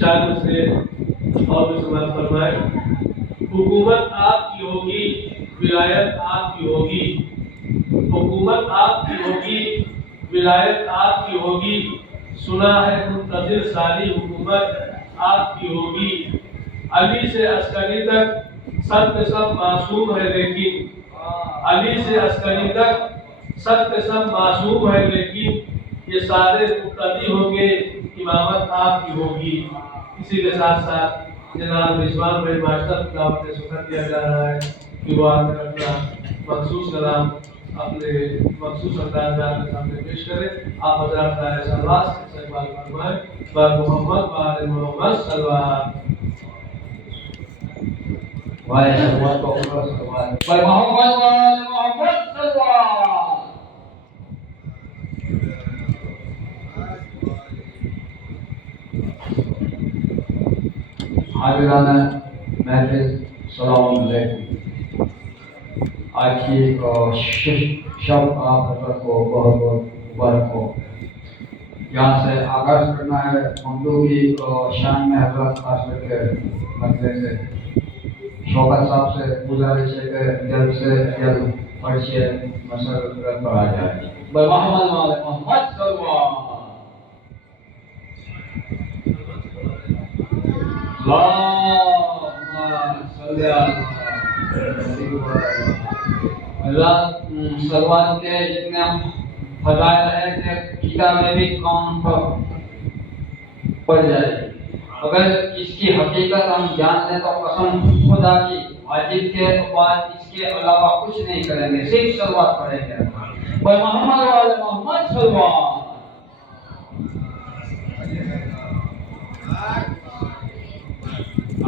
چار سے اور بھی سماعت فرمائے. حکومت آپ کی ہوگی، ولایت آپ کی ہوگی. حکومت آپ کی ہوگی، ولایت آپ کی ہوگی. سنا ہے منتظر ساری حکومت آپ کی ہوگی. علی سے عسکری تک سب کے سب معصوم ہے لیکن علی سے عسکری تک سب کے سب معصوم ہے لیکن یہ سارے مقتدی ہوں گے، امامت آپ کی ہوگی. اسی کے ساتھ ساتھ جناب رضوان بھائی ماسٹر کا اپنے سفر کیا جا رہا ہے کہ وہ آپ نے اپنا مخصوص کلام اپنے مخصوص انداز میں آپ کے سامنے پیش کرے. آپ حضرات کا سلوات سے استقبال فرمائیں. بر محمد و آل محمد صلوات. وائے سلوات کو سلوات بر محمد و آل محمد صلوات. حاضران محفل السلام علیکم. آج کی شب آپ حضرت کو بہت بہت مبارک ہو. یہاں سے آغاز کرنا ہے ممدوح کی شان میں حضرت خاص کر کے مسئلے سے شوکت صاحب سے گزارش ہے کہ جلد سے جلد پڑھیے مسئلہ پر آ جائے. بر محمد و آل محمد صلوات. اللہ سلوات کے جتنے فضائل ہیں کہ کتاب میں بھی کام پڑ جائے. اگر اس کی حقیقت ہم جان لیں تو قسم خدا کی واجب کے بعد اس کے علاوہ کچھ نہیں کریں گے، صرف سلوات پڑھیں گے. بھائی محمد و آل محمد سلوات.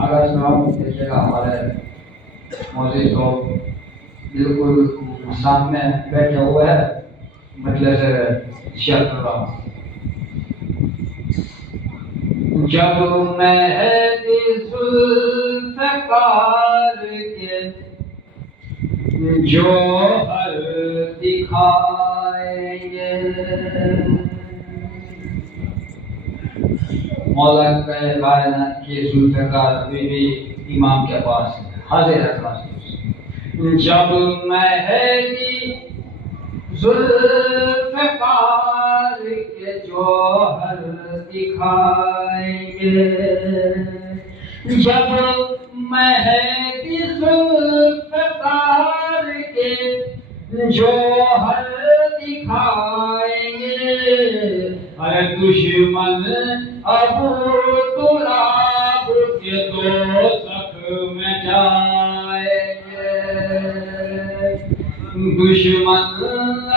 آغاز میں آپ دیکھیے گا ہمارے موضوع تو بالکل سامنے بیٹھے ہوئے ہیں مجلس شیخ اللہ. جب مہدی ذوالفقار کے جوہر دکھائیں گے. مولا کائنات کی ذوالفقار ابھی بھی امام کے پاس حاضر ہے. جب مہدی ذوالفقار کے جوہر دکھائیں گے. جب مہدی ذوالفقار کے جوہر دکھائیں گے. ارے دشمن ابو تراب کے دوزخ میں جائیں گے. دشمن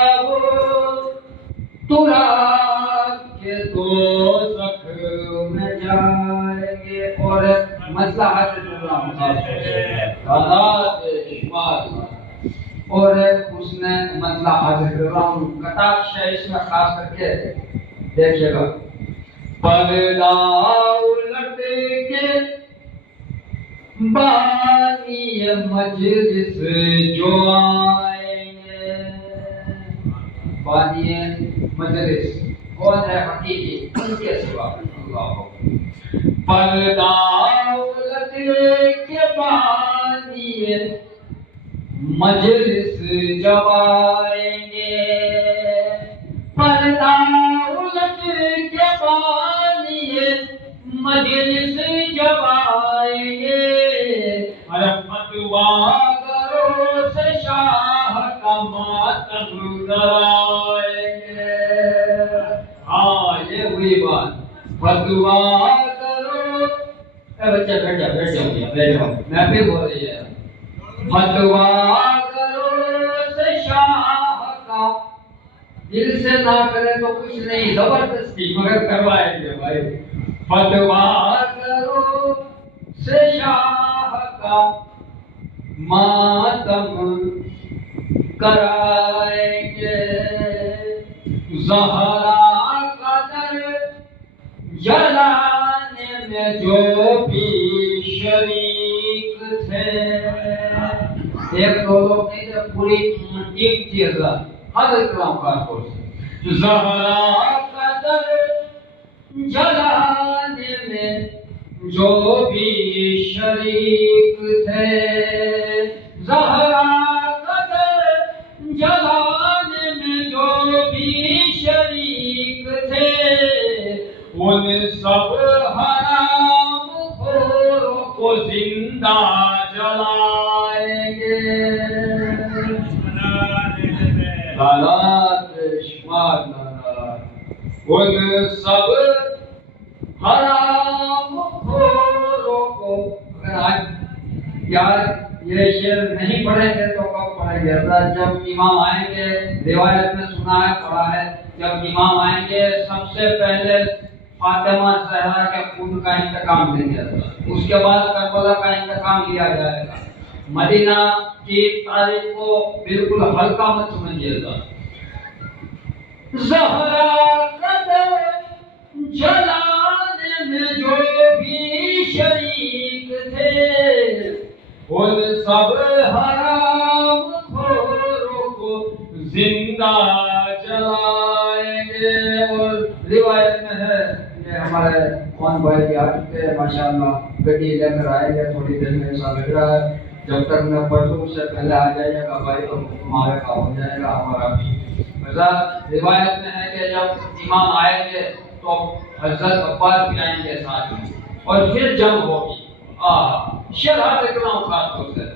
ابو تراب کے دوزخ میں جائیں گے. اور مسئلہ حاصل اور اس نے مسئلہ حاصل کر رہا ہوں. کتاب شیش میں خاص کر کے دیکھیے گا. پردہ الٹ کے بانی مجلس جو آئیں گے. بانی مجلس کون ہے حقیقی ان کے سوا اللہ. پردہ الٹ کے بانی مجلس جب آئیں گے. پردہ الٹ کے بانی مجلس جب آئیں گے. ارے فتویٰ کرو سے شاہ کا ماتم کرائیں گے. ہاں یہ ہوئی بات. فتویٰ کرو. بچہ بیٹھ جاؤ میں بھی بول رہی ہے. فتویٰ کرو سے شاہ کا. دل سے نہ کرے تو کچھ نہیں، زبردستی مگر کروائیں گے بھائی. فتویٰ کرو سے شاہ کا ماتم کرائیں گے. زہرا کا در جلانے میں جو بھی شریک تھے. ایک دو لوگ نہیں تھے، پوری ٹیم تھی حضرت کرام خاص طور سے. زہرا کا در جلانے میں جو بھی شریک تھے زہرا قدر جلانے میں جو بھی شریک تھے ان سب حرام خوروں کو زندہ جلائیں گے حالات شمار ان سب حرام خوروں کو اگر آج یار یہ شعر نہیں پڑھیں گے تو کب پڑھیں گے؟ جب امام آئیں گے روایت میں سنا ہے پڑھا ہے جب امام آئیں گے سب سے پہلے فاطمہ زہرا کے خون کا انتقام لیں گے اس کے بعد کربلا کا انتقام لیا جائے گا مدینہ کی تاریخ کو بالکل ہلکا مت سمجھیے گا زہرا قدر جلانے میں جو بھی شریک تھے ان سب حرام خوروں کو زندہ جلائیں گے اور روایت میں ہے کہ ہمارے کون بھائی بھی آ چکے ہیں ماشاءاللہ گڈی لے کر آئیں گے تھوڑی دیر میں ایسا لگ رہا ہے جب تک میں پڑھوں اس سے پہلے آ جائیے گا بھائی تو ہمارے کا ہو جائے گا ہمارا بھی روایت میں ہے کہ جب امام آئیں گے تو حضرت عباس بھی آئیں گے ساتھ میں اور پھر جنگ ہوگی شرح اکرام خاص طور سے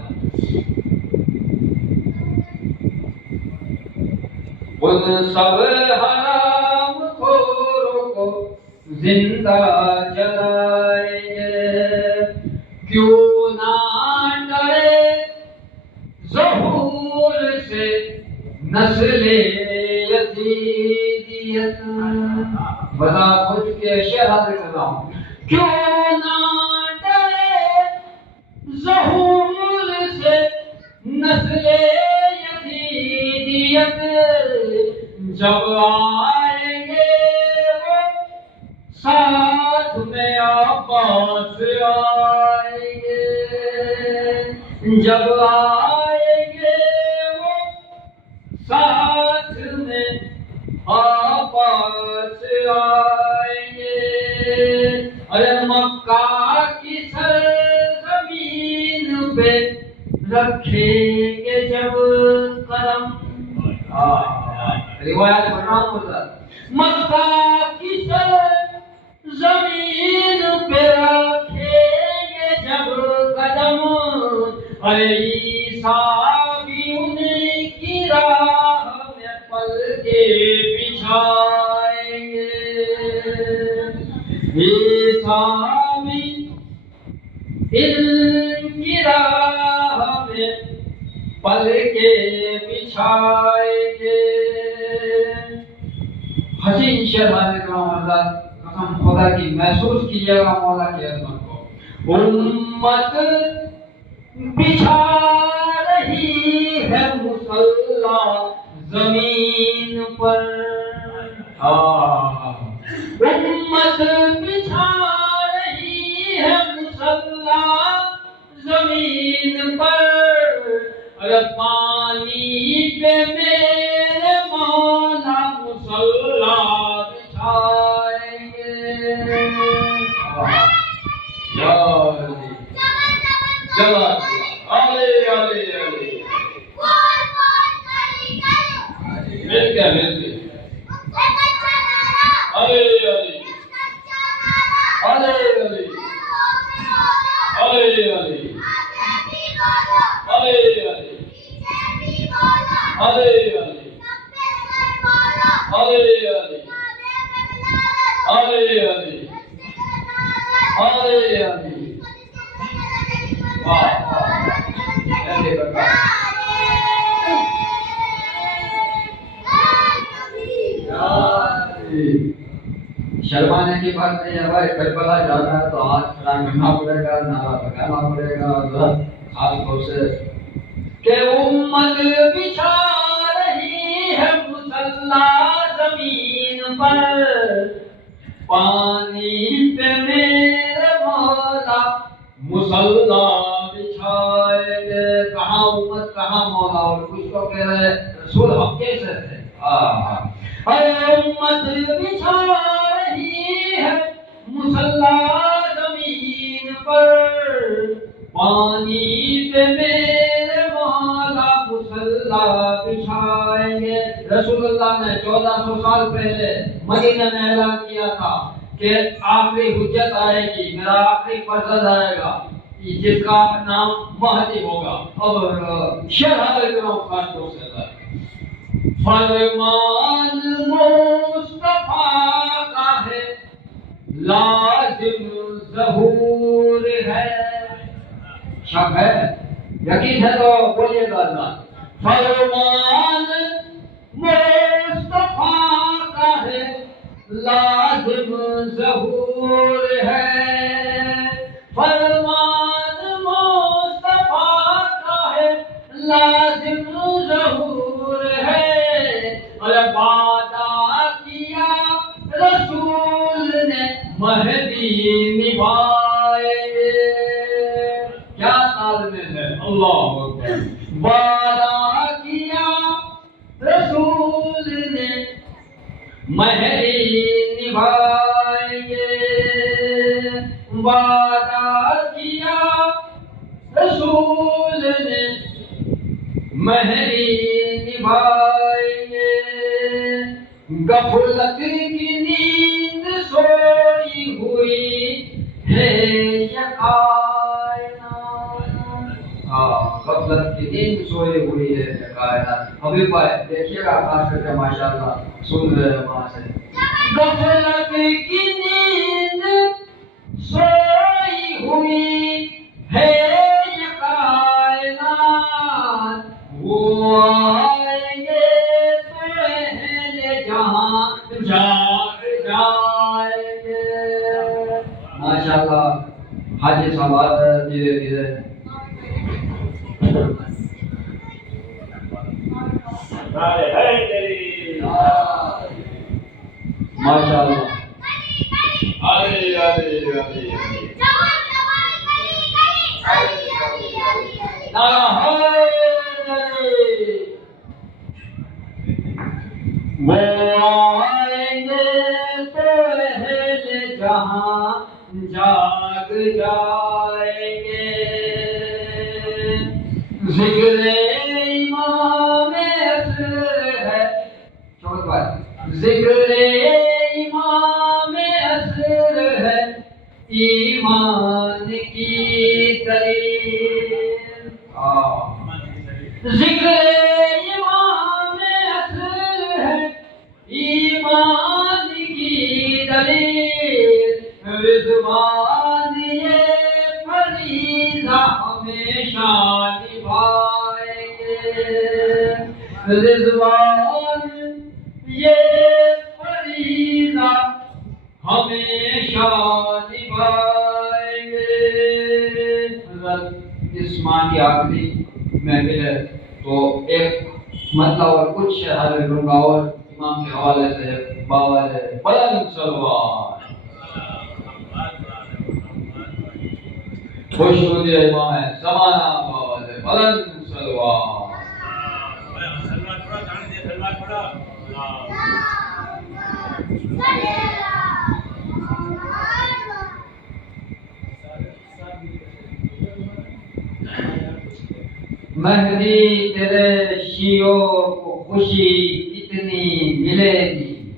ان سب حرام خوروں کو زندہ جلائیں گے کیوں نہ ڈرے ظہور سے نسل یزیدیت بتا خود کے شرح اکرام کیوں نہ ظہور سے نسل یزیدیت جب آئیں گے وہ ساتھ میں عباس آئیں گے جب آئیں گے وہ ساتھ میں عباس آئیں گے ارے مکہ کی سرزمین پہ رکھیں گے جب قدم روایت پڑھ رہا ہوں مکہ کی سرزمین پہ رکھیں گے جب قدم ارے عیسیٰ بھی ان کی راہ میں پل کے بچھائیں گے عیسیٰ بھی ان کی راہ میں پل کے بچھائیں گے حسین شہباز کرام اللہ قسم خدا کی محسوس کیجیے گا مولا کی عظمت کو امت بچھا رہی ہے مصلا زمین پر امت بچھا رہی ہے مصلا زمین پر اگر پانی پہ میرے مولا مصلا بچھائیں گے چلا علی علی علی مل کے علی علی علی علی علی علی شرمانے کی بات نہیں ہے بھائی کربلا جانا ہے تو ہاتھ کھڑا کرنا پڑے گا نعرہ لگانا پڑے گا خاص طور سے کہ امت بچھا رہی ہے مصلا زمین پر پانی پہ میرے مولا مصلا بچھائیں گے کہاں امت کہاں مولا اور کچھ تو کہہ رہے رسول حق کیسے تھے اے امت بچھا رہی ہے مصلا زمین پر پانی پہ میرے مولا مصلا بچھائیں گے۔ رسول اللہ نے 1400 سال پہلے مدینہ میں اعلان کیا تھا کہ آخری حجت آئے گی، میرا آخری فرزند آئے گا جس کا نام مہدی ہوگا۔ اب شرح کرام خاص طور سے فرمان مصطفیٰ کا ہے لازم ظہور ہے۔ شک ہے؟ یقین ہے تو بولیے گا اللہ۔ فرمان مصطفیٰ کا ہے لازم ظہور ہے۔ فرمان مصطفیٰ کا ہے لازم ظہور ہے۔ اور وعدہ کیا رسول نے مہدی نبھائیں گے۔ کیا تعلیم ہے؟ اللہ اکبر۔ وعدہ کیا رسول نے مہدی نبھائیں گے۔ وعدہ کیا رسول نے مہدی نبھائیں گے۔ غفلت کی نیند سوئی ہوئی ہے یہ کائنات۔ غفلت کی نیند سوئی ہوئی ہے یہ کائنات۔ حبیب بھائی دیکھیے گا خاص کر کے ماشاءاللہ سن رہے ہیں وہاں سے۔ غفلت کی نیند سوئی ہوئی ہے یہ کائنات، وہ آئیں گے تو اہل جہاں جاگ جائیں گے۔ ماشاءاللہ حاجی صاحب دھیرے دھیرے ماشاءاللہ وہ آئیں گے تو اہل جہاں جاگ جائیں گے۔ ذکر امام عصر ہے، شوق بھائی، ذکر امام عصر ہے ایمان کی دلیل۔ ذکر امام عصر ہے ایمان کی دلیل۔ رضوان یہ فریضہ ہمیشہ نبھائیں گے۔ رضوان یہ فریضہ ہمیشہ نبھائیں گے۔ اس ماہ کی آخری محفل ہے تو ایک مطلب اور کچھ حاضر کروں گا اور امام کے حوالے سے باور ہے بلند سلوات۔ خوش ہو دیا امام ہے زمانہ باور ہے بلند سلوات۔ مہدی تیرے شیعوں کو خوشی کتنی ملے گی۔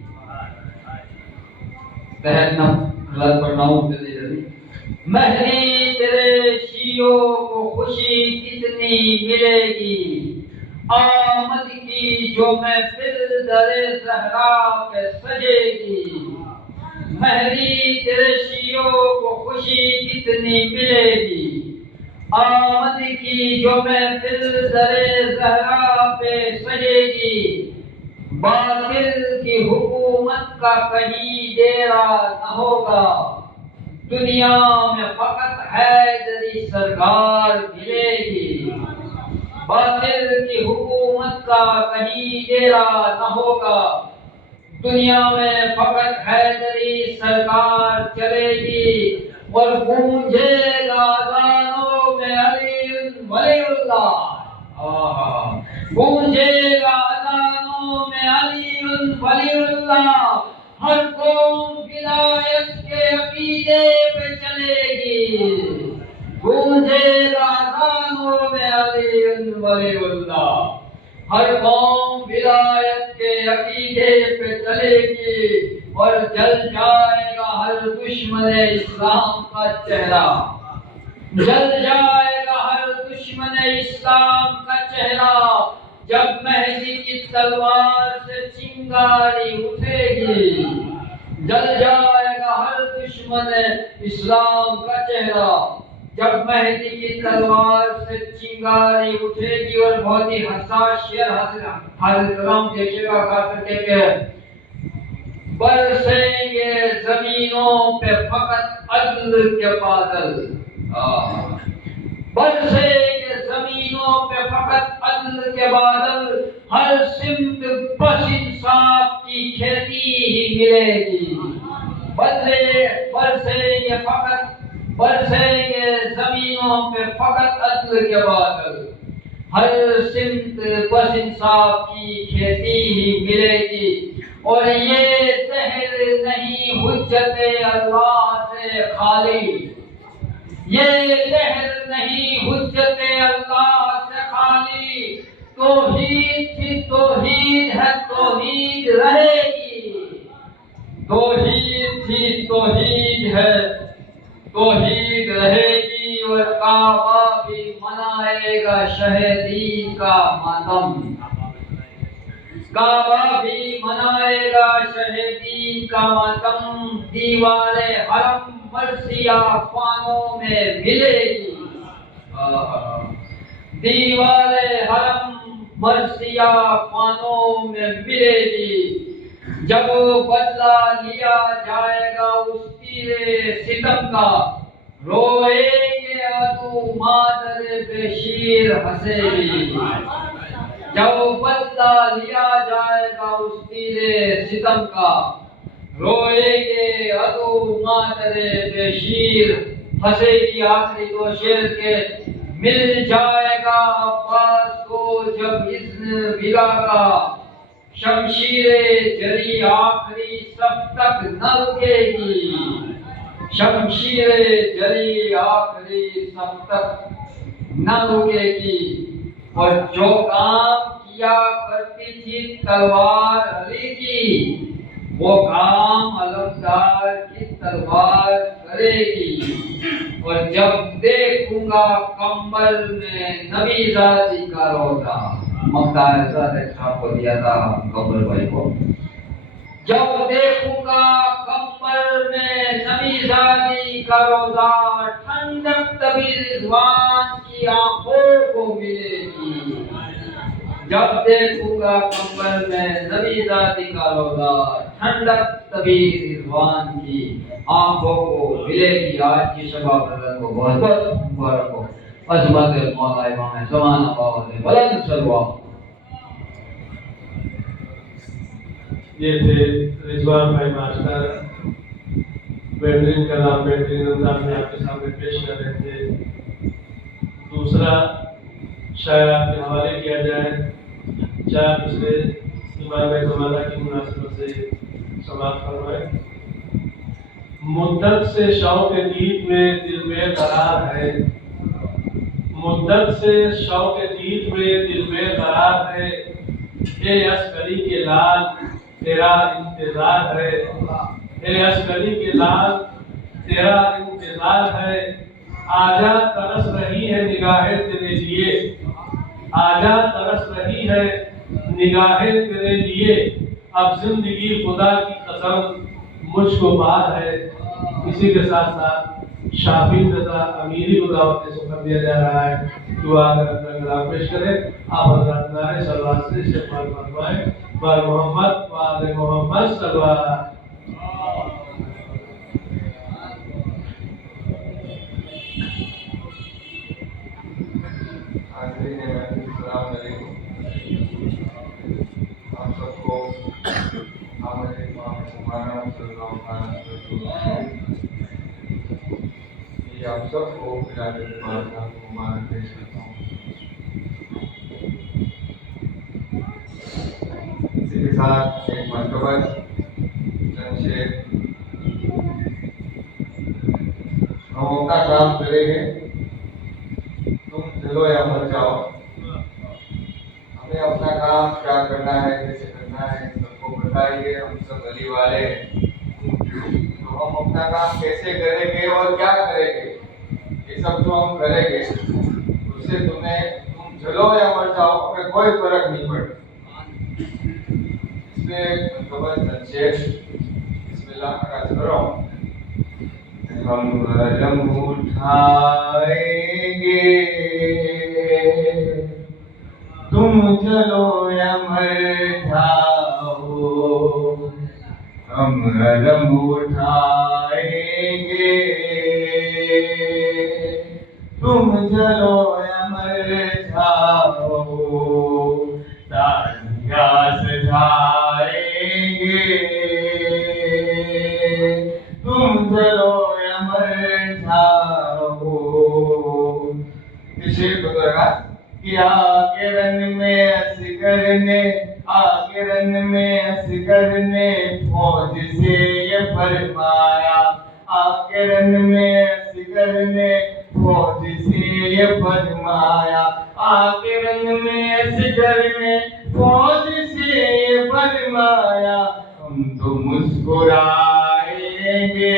تحت رد پر ناؤں مہدی تیرے شیعوں کو خوشی کتنی ملے گی۔ آمد کی جو محفل در زہرا پہ سجے گی۔ مہدی تیرے شیعوں کو خوشی کتنی ملے گی۔ آمد کی جو محفل در زہرا پہ سجے گی۔ باطل کی حکومت کا کہیں ڈیرا نہ ہوگا۔ دنیا میں فقط حیدری سرکار ملے گی۔ باطل کی حکومت کا کہیں ڈیرا نہ ہوگا۔ دنیا میں فقط حیدری سرکار چلے گی۔ اور گونجے گا اذانوں میں علی ولی اللہ۔ گونجے گا اذانوں میں علی ولی اللہ۔ ہر قوم ولایت کے عقیدے پہ چلے گی۔ گونجے گا اذانوں میں علی ولی اللہ. ہر قوم ولایت کے عقیدے پہ چلے گی اور جل جائے گا ہر دشمن اسلام کا چہرہ. جل جائے گا ہر دشمن اسلام کا چہرہ جب مہدی کی تلوار سے چنگاری اٹھے گی. جل جائے گا ہر دشمن اسلام کا چہرہ جب مہدی کی تلوار سے چنگاری اٹھے گی. اور بہت ہی حساس شعر حضرت کرام دیکھیے گا خاص کر کے برسیں گے زمینوں پہ فقط عدل کے بادل. برسیں گے زمینوں پہ فقط عدل کے بادل. ہر سمت بس انصاف کی کھیتی ہی ملے گی. برسیں گے زمینوں پہ فقط عدل کے بادل. ہر سمت بس انصاف کی کھیتی ہی ملے گی. اور یہ زہر نہیں حجت اللہ سے خالی. یہ زہر نہیں حجت اللہ سے خالی. توحید تھی توحید ہے توحید رہے گی. توحید تھی توحید ہے توحید رہے گی. اور کعبہ بھی منائے گا شہیدین کا ماتم. کعبہ بھی منائے گا شہیدین کا ماتم. دیوار حرم مرثیہ خوانوں میں ملے گی. دیوار حرم مرثیہ خوانوں میں ملے گی. جب بدلہ لیا جائے گا اس تیرے ستم کا روئے گے عدو مادر بے شیر ہنسے گی. جب بدلہ لیا جائے گا اس تیرے ستم کا روئے گے عدو مادر بے شیر ہنسے گی. آخری دو شعر کے مل جائے گا عباس کو جب اذن ولا کا. شمشیر جری آخری صف تک نہ رکے گی. شمشیر جری آخری صف تک نہ رکے گی. اور جو کام کیا کرتی تھی تلوار علی کی وہ کام علمدار کی تلوار کرے گی. اور جب دیکھوں گا کمبل میں نبی زادی کا روزہ. مختار صاحب کو دیا تھا کمبل بھائی کو. جب دیکھوں گا کمبل میں نبی زادی کا روزہ ٹھنڈک طبی رضوان کی آنکھوں کو ملے گی. جب دیکھوں گا کمبل میں نبی زادی کا روزہ ٹھنڈک طبی رضوان کی آنکھوں کو ملے گی. آج کی شب برکت کو بہت بہت مبارک ہو. عظمت مولا امام زمانہ باوالِ بلند سروا. یہ تھے رضوان بھائی ماسٹر. بہترین کلام بہترین انداز میں آپ کے سامنے پیش کر رہے تھے. دوسرا شاید آپ کے حوالے کیا جائے چار دوسرے امام زمانہ کی مناسبت سے سماعت فرمائے. مدت سے شوق دید میں دل میں قرار ہے. مدت سے شوق دید میں دل میں قرار ہے. اے عسکری کے لال تیرا انتظار ہے. اے عسکری کے لال تیرا انتظار ہے. آجا ترس رہی ہے نگاہیں تیرے لیے. آجا ترس رہی ہے نگاہیں تیرے لیے. اب زندگی خدا کی قسم مجھ کو بار ہے. اسی کے ساتھ ساتھ شافی رضا امیری کو دعوت سے سفر دیا جا رہا ہے. دعا کر اپنا کلام پیش کریں. آپ حضرات نعرے صلوات سے استقبال فرمائیں. بار محمد وآل محمد صلوات. السلام علیکم. آپ سب کو ہمارے امام زمانہ صلی اللہ علیہ وسلم یہ آپ سب کو ولادت پاک کو مبارک پیش کرتا ہوں. اسی کے ساتھ ایک مرتبہ چند شعر ہم کا کام کریں گے. चलो या मर जाओ। हमें अपना काम क्या करना है, कैसे करना है, सबको बताइए। हम सब गली वाले हैं, तो हम अपना काम कैसे करेंगे और क्या करेंगे, ये सब तो हम करेंगे। उससे तुम चलो या मर जाओ, हमें कोई फर्क नहीं पड़ता। इसलिए संक्षेप बिस्मिल्लाह का करो। हम कलम उठाएंगे, तुम चलो या मर जाओ। हम कलम उठाएंगे, तुम चलो या मर जाओ। तालियां सजाएंगे, तुम चलो या मर जाओ। शेर को तो रखा कि आगे रन में असगर ने फौज से ये फरमाया। आगे रन में असगर ने फौज से ये फरमाया। आगे रन में असगर ने फौज से ये फरमाया। हम तो मुस्कुराएंगे,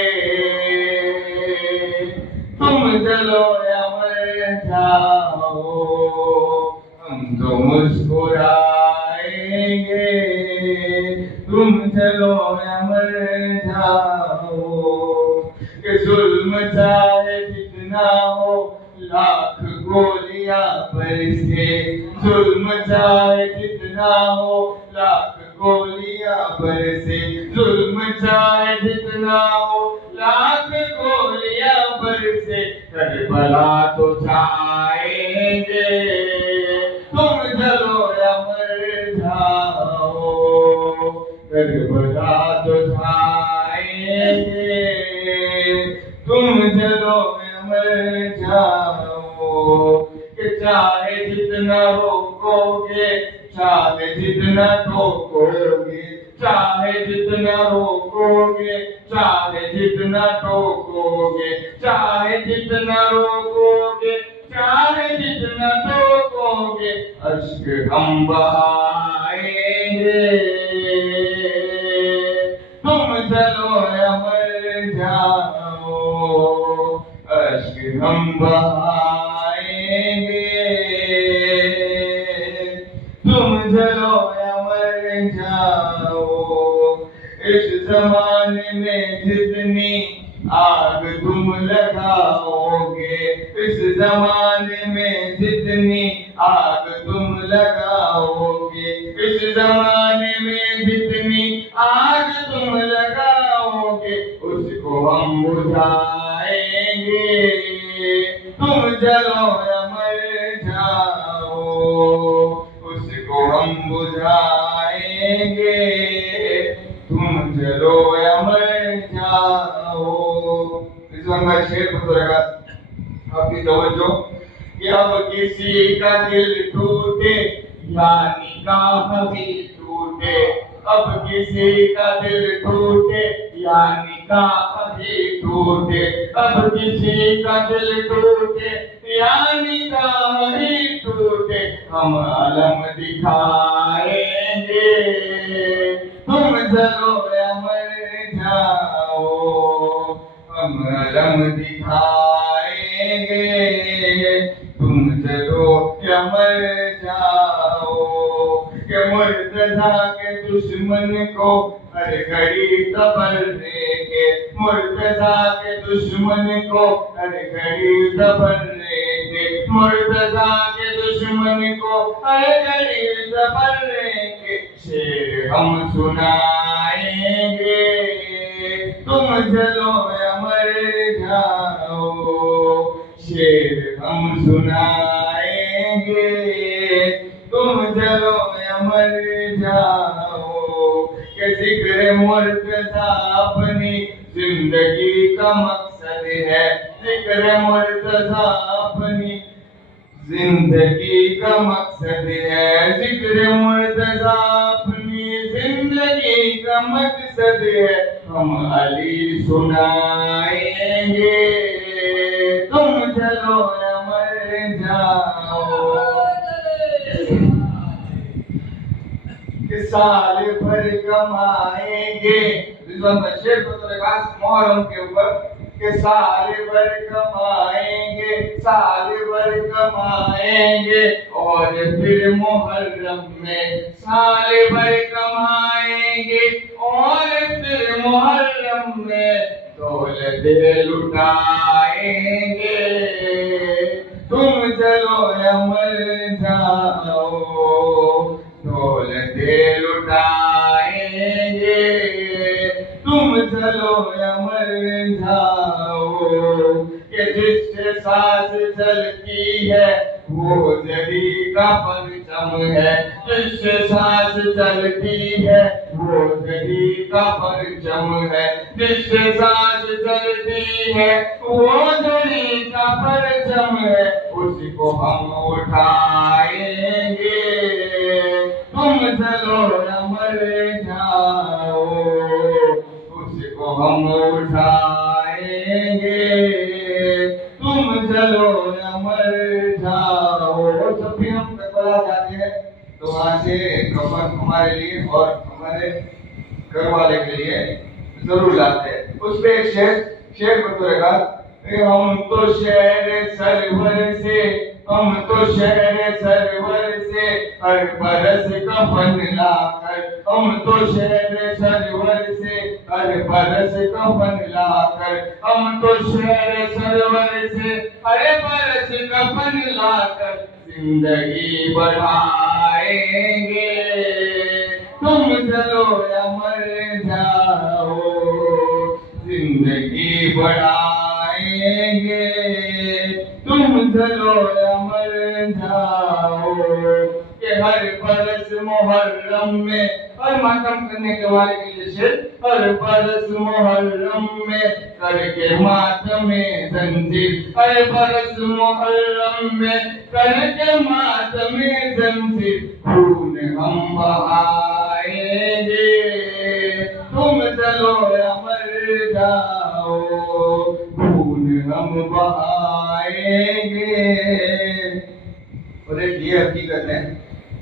तुम चलो या मर जाओ। हम तो मुस्कुराएंगे, तुम चलो या मर जाओ। कि जुल्म चाहे जितना हो, लाख गोलियां बरसे। जुल्म चाहे जितना हो, लाख गोलियां बरसे। जुल्म चाहे जितना हो, लाख गोलियां बरसे। करबला तो जाएंगे, तुम चलो या मर जाओ। करबला तो जाएंगे, तुम चलो या मर जाओ। कि चाहे जितना रोकोगे, चाहे जितना टोकोगे, चाहे जितना रोकोगे, चाहे जितना टोकोगे, चाहे जितना रोकोगे, चाहे जितना टोकोगे, अश्क हम बहाएंगे, तुम चलो या मर जाओ। अश्क हम बहाएंगे, तुम चलो या मर जाओ। इस जमाने में जितनी आग तुम लगाओगे, इस जमाने में जितनी आग तुम लगाओगे, इस जमाने में जितनी आग तुम लगाओगे, उसको हम बुझाएंगे, तुम जलो या मर जाओ। उसको हम बुझाएंगे, तुम जलो या मर जाओ। इस बार मैं शेर बताऊंगा, आपकी तवज्जो। कि अब किसी का दिल टूटे या निगाह भी टूटे, अब किसी का दिल टूटे या निगाह भी टूटे, अब किसी का दिल टूटे या निगाह भी टूटे, हम अलम दिखाएंगे, तुम चलो या मर जाओ। हम अलम दिखाएंगे, तुम चलो या मर जाओ। कि मुर्तजा के दुश्मन को हर घड़ी कबर देंगे, मुर्तजा के दुश्मन को हर घड़ी कबर देंगे, मुर्तजा के दुश्मन को हर घड़ी कबर देंगे। शेर हम सुनाएंगे, तुम चलो या मर जाओ। शेर हम सुनाएंगे, तुम चलो या मर जाओ। कि जिक्र मुर्तजा अपनी जिंदगी का मकसद है, जिक्र मुर्तजा अपनी जिंदगी का मकसद है, जिक्र मुर्तजा अपनी जिंदगी का मकसद है। हम अली सुनाएंगे, तुम चलो या मर जाओ। साल भर कमाएंगे। रिजवान भाई शेर को तो लगा मुहर्रम के ऊपर कि साल भर कमाएंगे, साल भर कमाएंगे और फिर मुहर्रम में साल भर कमाएंगे और फिर मुहर्रम में दौलत लुटाएंगे। तुम चलो या मर जाओ, दौलत लुटाएंगे। तुम चलो या मर जाओ, कि जिससे सांस चलती है वो जरी का परचम है, जिससे सांस चलती है वो जरी का परचम है, जिससे सांस चलती है वो जरी का परचम है, उसी को हम उठाएंगे। तुम चलो या मर जाओ, उसी को हम उठाएंगे। तुम चलो या मर जाओ। जब भी हम करबला जाते हैं तो वहाँ से कफन हमारे लिए और हमारे घर वाले के लिए जरूर लाते हैं। उस पे एक शेर बतौरेगा, हम तो शहर सरवर से, हम तो शहर सरवर से हर बरस कफन लाकर, हम तो शहर सरवर से हर बरस कफन लाकर, हम तो शहर सरवर से हर बरस कफन लाकर जिंदगी बढ़ाएंगे। तुम चलो या मर जाओ, जिंदगी बढ़ाएंगे। तुम चलो या मर जाओ, कि हर बरस मुहर्रम में, हर मातम करने के वाले के लिए शेर, हर बरस मुहर्रम में करके मातम जंजीर, हर बरस मुहर्रम में करके मातम जंजीर खून हम बहाएंगे। तुम चलो या मर जाओ, खून हम बहाएंगे। और एक ये हकीकत है,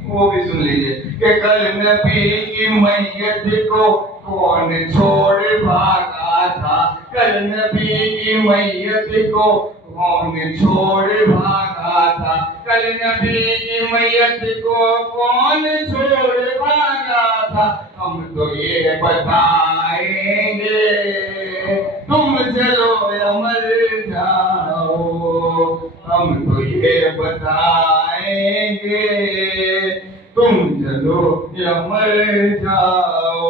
वो भी सुन लीजिए कि कल नबी की मैयत को कौन छोड़ भागा था, कल नबी की मैयत को कौन छोड़ भागा था, कल नबी की मैयत को कौन छोड़ भागा था, हम तो ये बताएंगे। तुम चलो या मर जाओ, हम तो ये बताएंगे। तुम चलो या मर जाओ,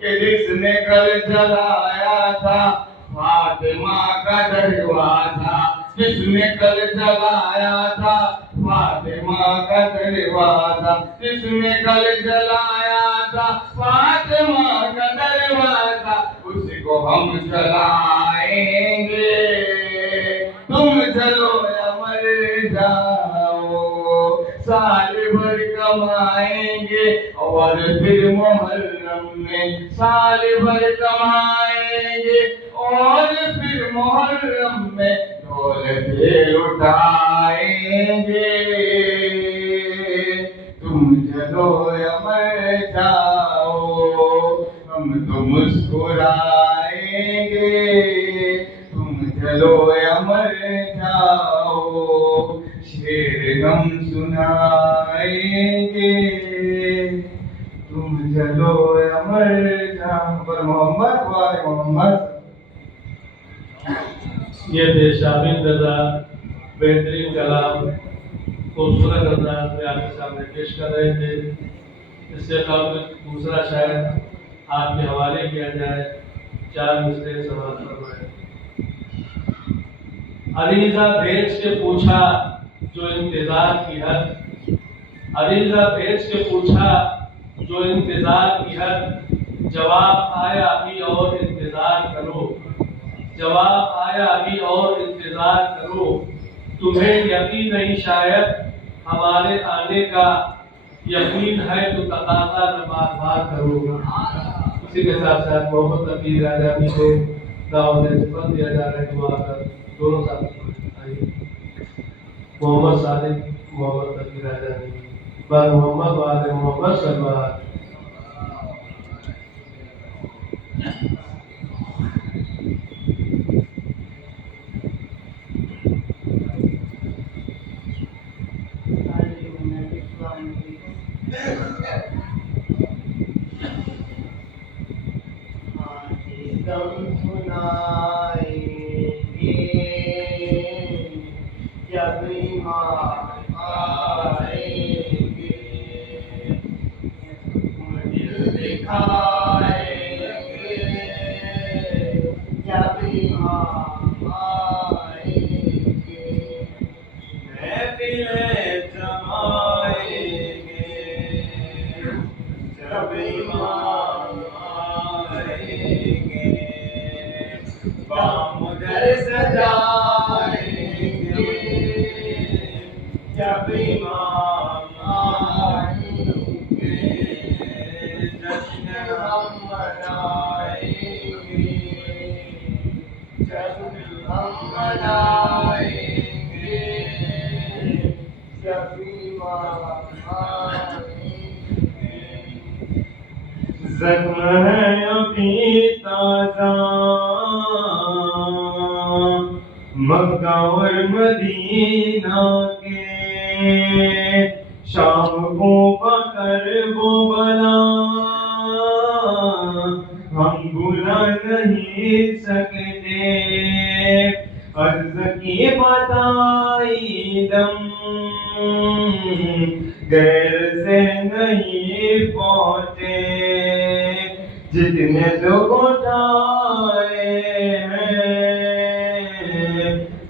कि जिसने कल जलाया था फातिमा का दरवाजा, जिसने कल जलाया था फातिमा का दरवाजा, जिसने कल जलाया था फातिमा का दरवाजा, उसी को हम जलाएंगे। तुम चलो या मर जाओ, साल भर कमाएंगे और फिर मुहर्रम में साल भर कमाएंगे और फिर मुहर्रम में दौलत उठाएंगे। तुम चलो या मर जाओ, हम तो मुस्कुराएंगे। तुम चलो या मर जाओ, शेर हम सुनाएंगे। तुम चलो या मर जाओ। पर मोहम्मद वाले मोहम्मद। ये थे शामिल रजा, बेहतरीन कलाम खूबसूरत अंदाज में आपके सामने पेश कर रहे थे। इससे कबल दूसरा शायर आपके हवाले किया जाए, 4 मिसरे समाप्त फरमाए। अरीजा भेज के पूछा जो इंतजार की हद, अरीजा भेज के पूछा जो इंतजार की हद, जवाब आया अभी और इंतजार करो, जवाब आया अभी और इंतजार करो, तुम्हें यकीन नहीं शायद हमारे आने का, यकीन है तो तकाज़ा न बार बार करो। इसी के साथ साथ मोहम्मद तकी राजानी को दावत सिफत दिया जा रहा है। दुआ कर दोनों साथ आइए। मोहम्मद सादिक, मोहम्मद तकी राजानी, बर मोहम्मद वाले मोहम्मद सलमान। سجائیں گے جب امام آئیں گے جشن ہم منائیں گے جشن ہم منائیں گے جب امام آئیں گے زخم ہے ابھی تازہ مکہ اور مدینہ کے شام کو پکڑ وہ بلا ہم بھلا نہیں سکتے عرض کی بتائی دم غیر سے نہیں پہنچے جتنے لوگ اٹھائے ہیں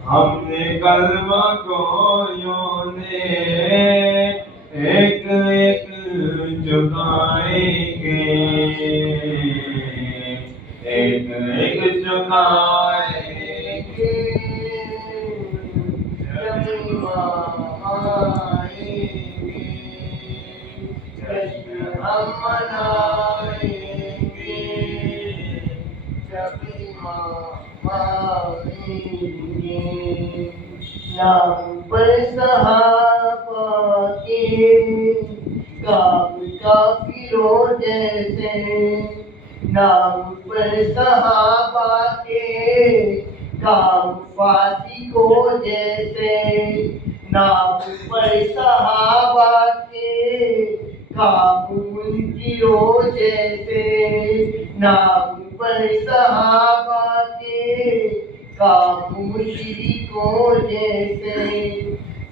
ہم نے کلمہ گویوں نے ایک ایک چکائیں گے ایک ایک چکائیں گے جب امام آئیں گے جشن ہم منائیں گے جب امام آئیں گے نام پر صحابہ کے کام کافروں جیسے نام پر صحابہ کے کام فاسقوں جیسے نام پر صحابہ کے کام منکروں جیسے نام پر صحابہ کے کام مشرکوں جیسے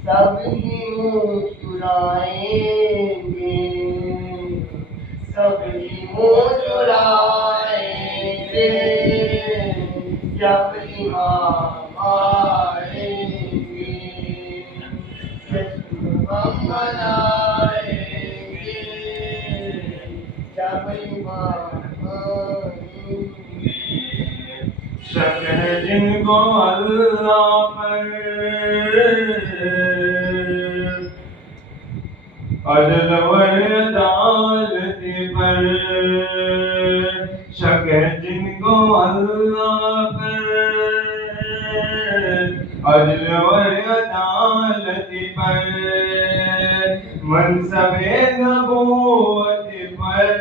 سب ہی مسکرائیں گے سب ہی مسکرائیں گے جب امام آئیں گے جشن ہم منائیں گے جب امام آئیں گے شک ہے جن کو اللہ پر عدل و عدالت پر شک ہے جن کو اللہ پر عدل و عدالت پر منصب نبوت پر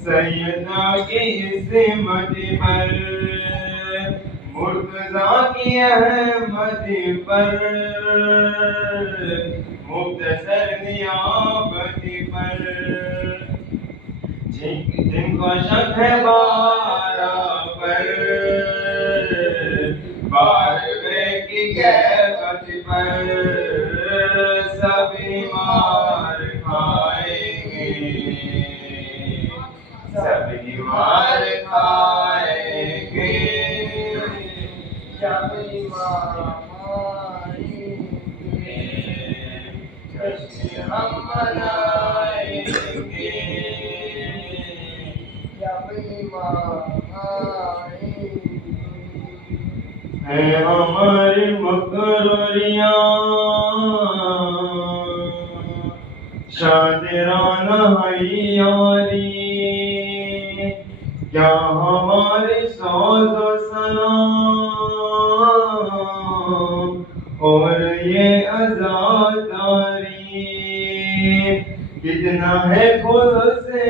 سیدہ کی عظمت پر مرتضیٰ کی احمد پر مختصر نیابت پر جن کو شک ہے بارہ پر بارہویں کی غیبت پر سب مار کھائیں گے سب مار کھائیں گے جب امام آئیں گے جشن ہم منائیں گے جب امام آئیں گے اے ہماری مقرریاں شادرانہ حیاری کیا ہمارے سوز و سلام اور یہ عزاداری کتنا ہے خود سے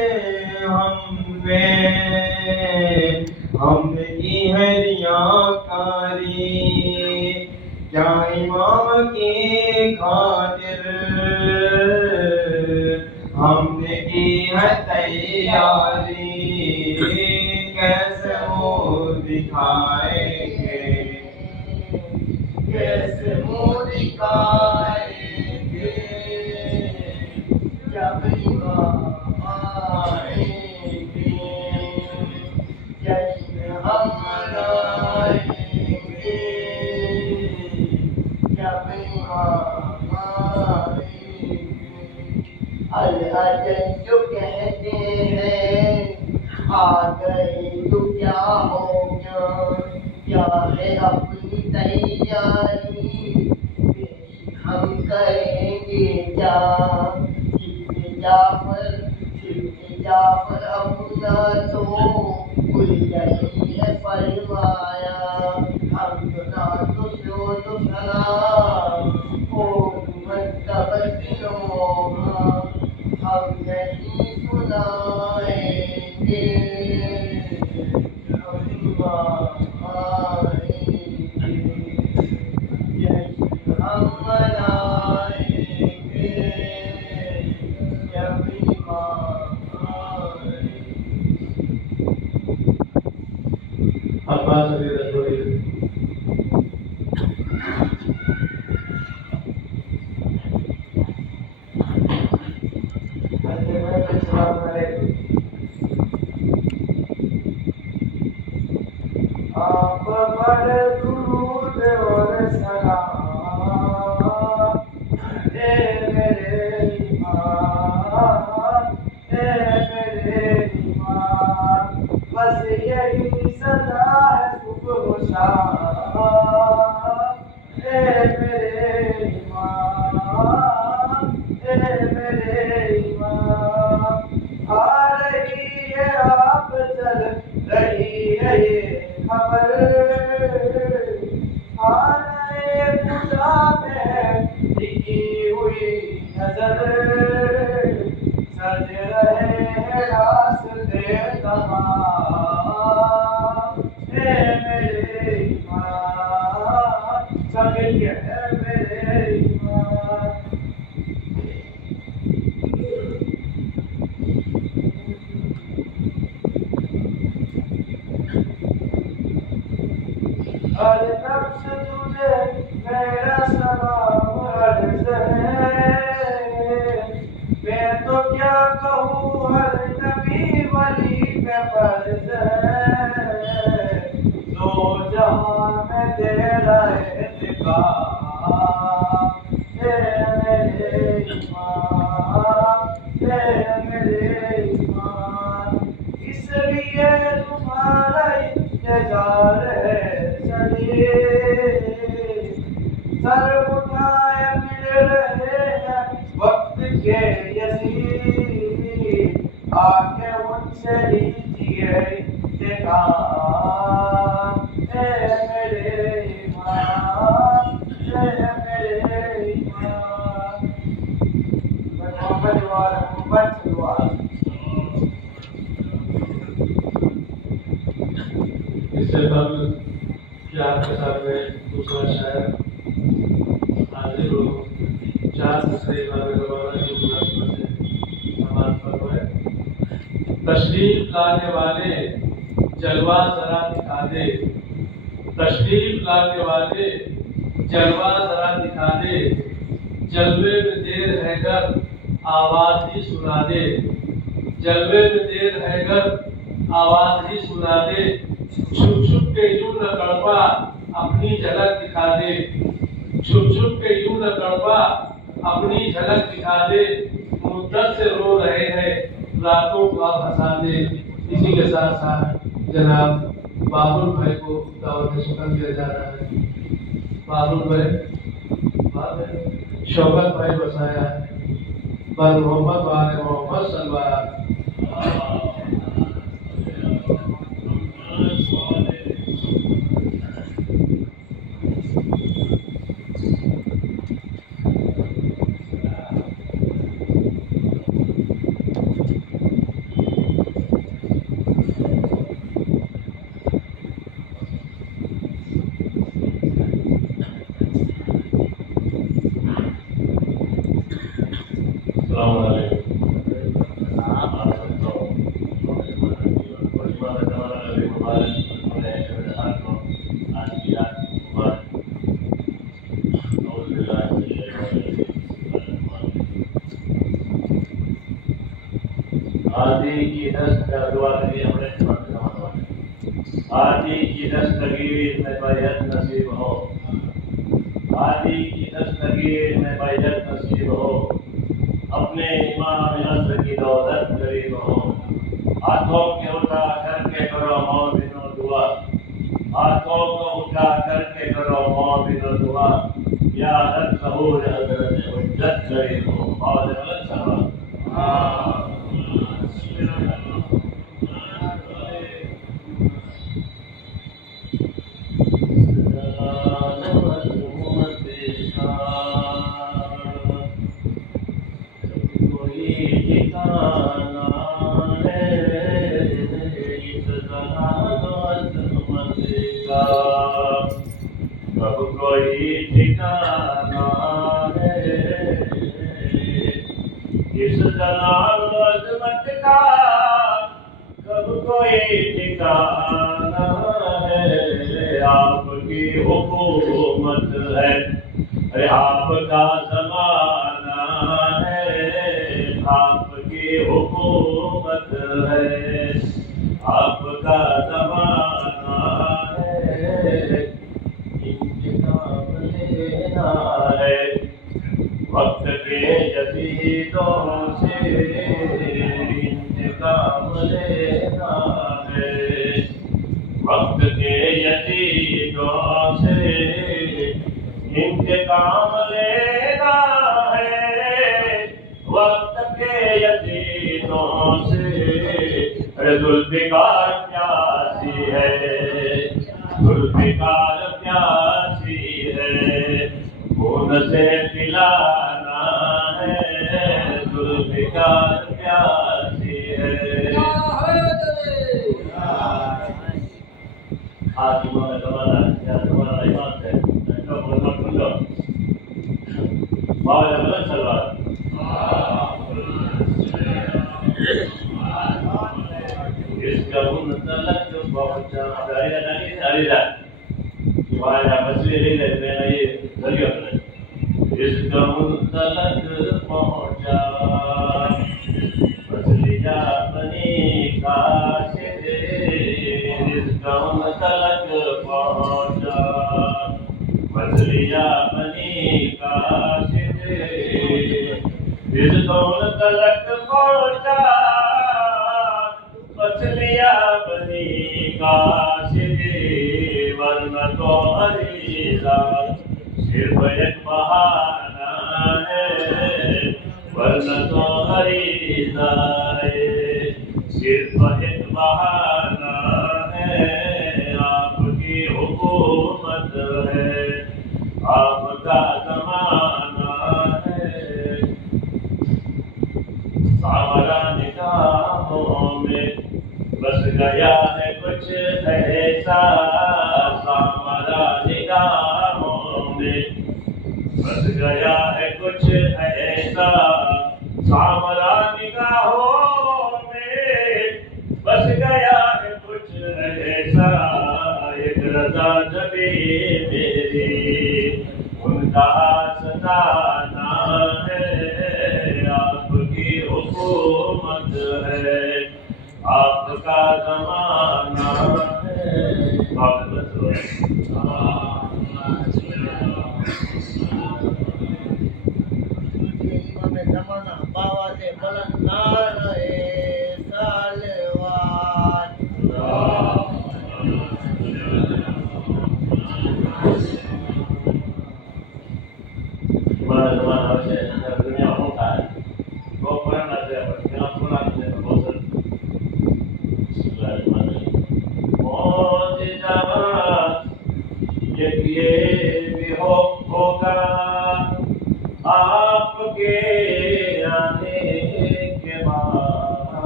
ہم نے کی ہے ریاکاری کیا امام کی خاطر ہم نے کی ہے تیاری کیسے منہ دکھائیں گے کیسے منہ دکھائیں گے جب امام آئیں گے جشن ہم منائیں گے جب امام آئیں گے الحجن جو کہتے ہیں آ گئے تو کیا ہو گیا جعفر اپنا تو گلشن ہے فرمایا ہم تو سلام ہم نہیں سنائیں گے ہم آئیں گے ہم منائیں گے جب ایمان آئے عباس علی رضوی السلام علیکم آپ پر درود اور سلام اے میرے ایمان اے میرے ایمان بس یہی صدا ہے صبح و شام اے میرے ایمان اے میرے ایمان آ رہی ہے آپ چل رہی ہے یہ خبر آنے خدا میں ٹکی ہوئی نظر سج رہے ہیں راستے تمام اے میرے ایمان سب مل کے اے میرے ایمان ہر نفس تجھے میرا سلام عرض ہے میں تو کیا کہوں ہر نبی ولی پہ فرض ہے دو جہاں میں تیرا احتکام اے میرے ایمان اے میرے ایمان اس لیے تمہارا انتظار ہے سر اٹھائے مل رہے ہیں وقت کے یزید آ کے ان سے لیجیے انتقام اے میرے ایمان اے میرے ایمان محمد والا محمد والا اس سے قبل کہ آپ کے سامنے دوسرا شاعر حاضر ہو چار دوسرے امام زمانہ کی مناسبت سے سماعت فرمائے تشریف لانے والے جلوہ ذرا دکھا دے تشریف لانے والے جلوہ ذرا دکھا دے جلوے میں دیر ہے گر آواز ہی سنا دے جلوے میں دیر ہے گر آواز ہی سنا دے چھپ چھپ کے یوں نہ تڑپا اپنی جھلک دکھا دے چھپ چھپ کے یوں نہ تڑپا اپنی جھلک دکھا دے مدت سے رو رہے ہیں راتوں کو آپ ہنسا دے اسی کے ساتھ ساتھ جناب بابل بھائی کو دعوت سخن دیا جا رہا ہے بابل بھائی شوکت بھائی بسایا ہے بر محمد والے محمد صلی اللہ علیہ وسلم السلام علیکم آدھی کی دست دعا کریے اپنے آدھی کی دستگیر میں بیعت نصیب ہو آدھی کی دستگیر میں بیعت نصیب ہو اپنے امام عصر کی دولت قریب ہو ہاتھوں کے اٹھا کر کے کرو مومن و دعا ہاتھوں کو اٹھا کر کے کرو مومن و دعا یا رب ظہور حضرت حجت قریب ہو कब कोई ठिकाना है इस जलाल अजमत का, कब कोई ठिकाना है। आपकी हुकूमत है, अरे आपका ज़माना है, आपकी हुकूमत है, आपका ज़माना है। इंतकाम लेना है वक्त के यजीदों से, इंतकाम लेना है वक्त के यजीदों से, इंतकाम लेना है वक्त के यजीदों से। अरे जुल्फ़िकार प्यासी है, जुल्फ़िकार प्यासी है, खून से पिलाना है, जुल्फ़िकार प्यासी है। आज तुम्हारा जमाना है, तुम्हारा ईमान है, ऐसा बोलना खुल जाओ। बाबा जब सलवार इसका मुंतलक पहुंचा दारिया नहीं दारिया वाया बसरे ले लेना ये दरिया नहीं। इसका मुंतलक पहुंचा बसलिया बनी काशिद, इसका मुंतलक पहुंचा बसलिया बनी काशिद, इसका मुंतलक पहुंचा मछलिया बनी काशिद, वरना तो अरीज़ा सिर्फ एक बहाना है, वरना तो अरीज़ा सिर्फ एक बहाना है। आपकी हुकूमत है, आपका ज़माना है। सामरा निगाहों में बस गया है कुछ ऐसा, सामरा निगाहों में बस गया है कुछ ऐसा, सामरा निगाहों में बस गया है कुछ ऐसा। एक रज़ा जबी मेरी उनका सताना है, आपकी हुकूमत है, आपका ज़माना है। जमाना बाबा से बुलंद नारे सालवात। Mana mana saya dunia orang kau pernah ada kenapa pernah ada bosan. ये भी होगा आपके आने के बाद,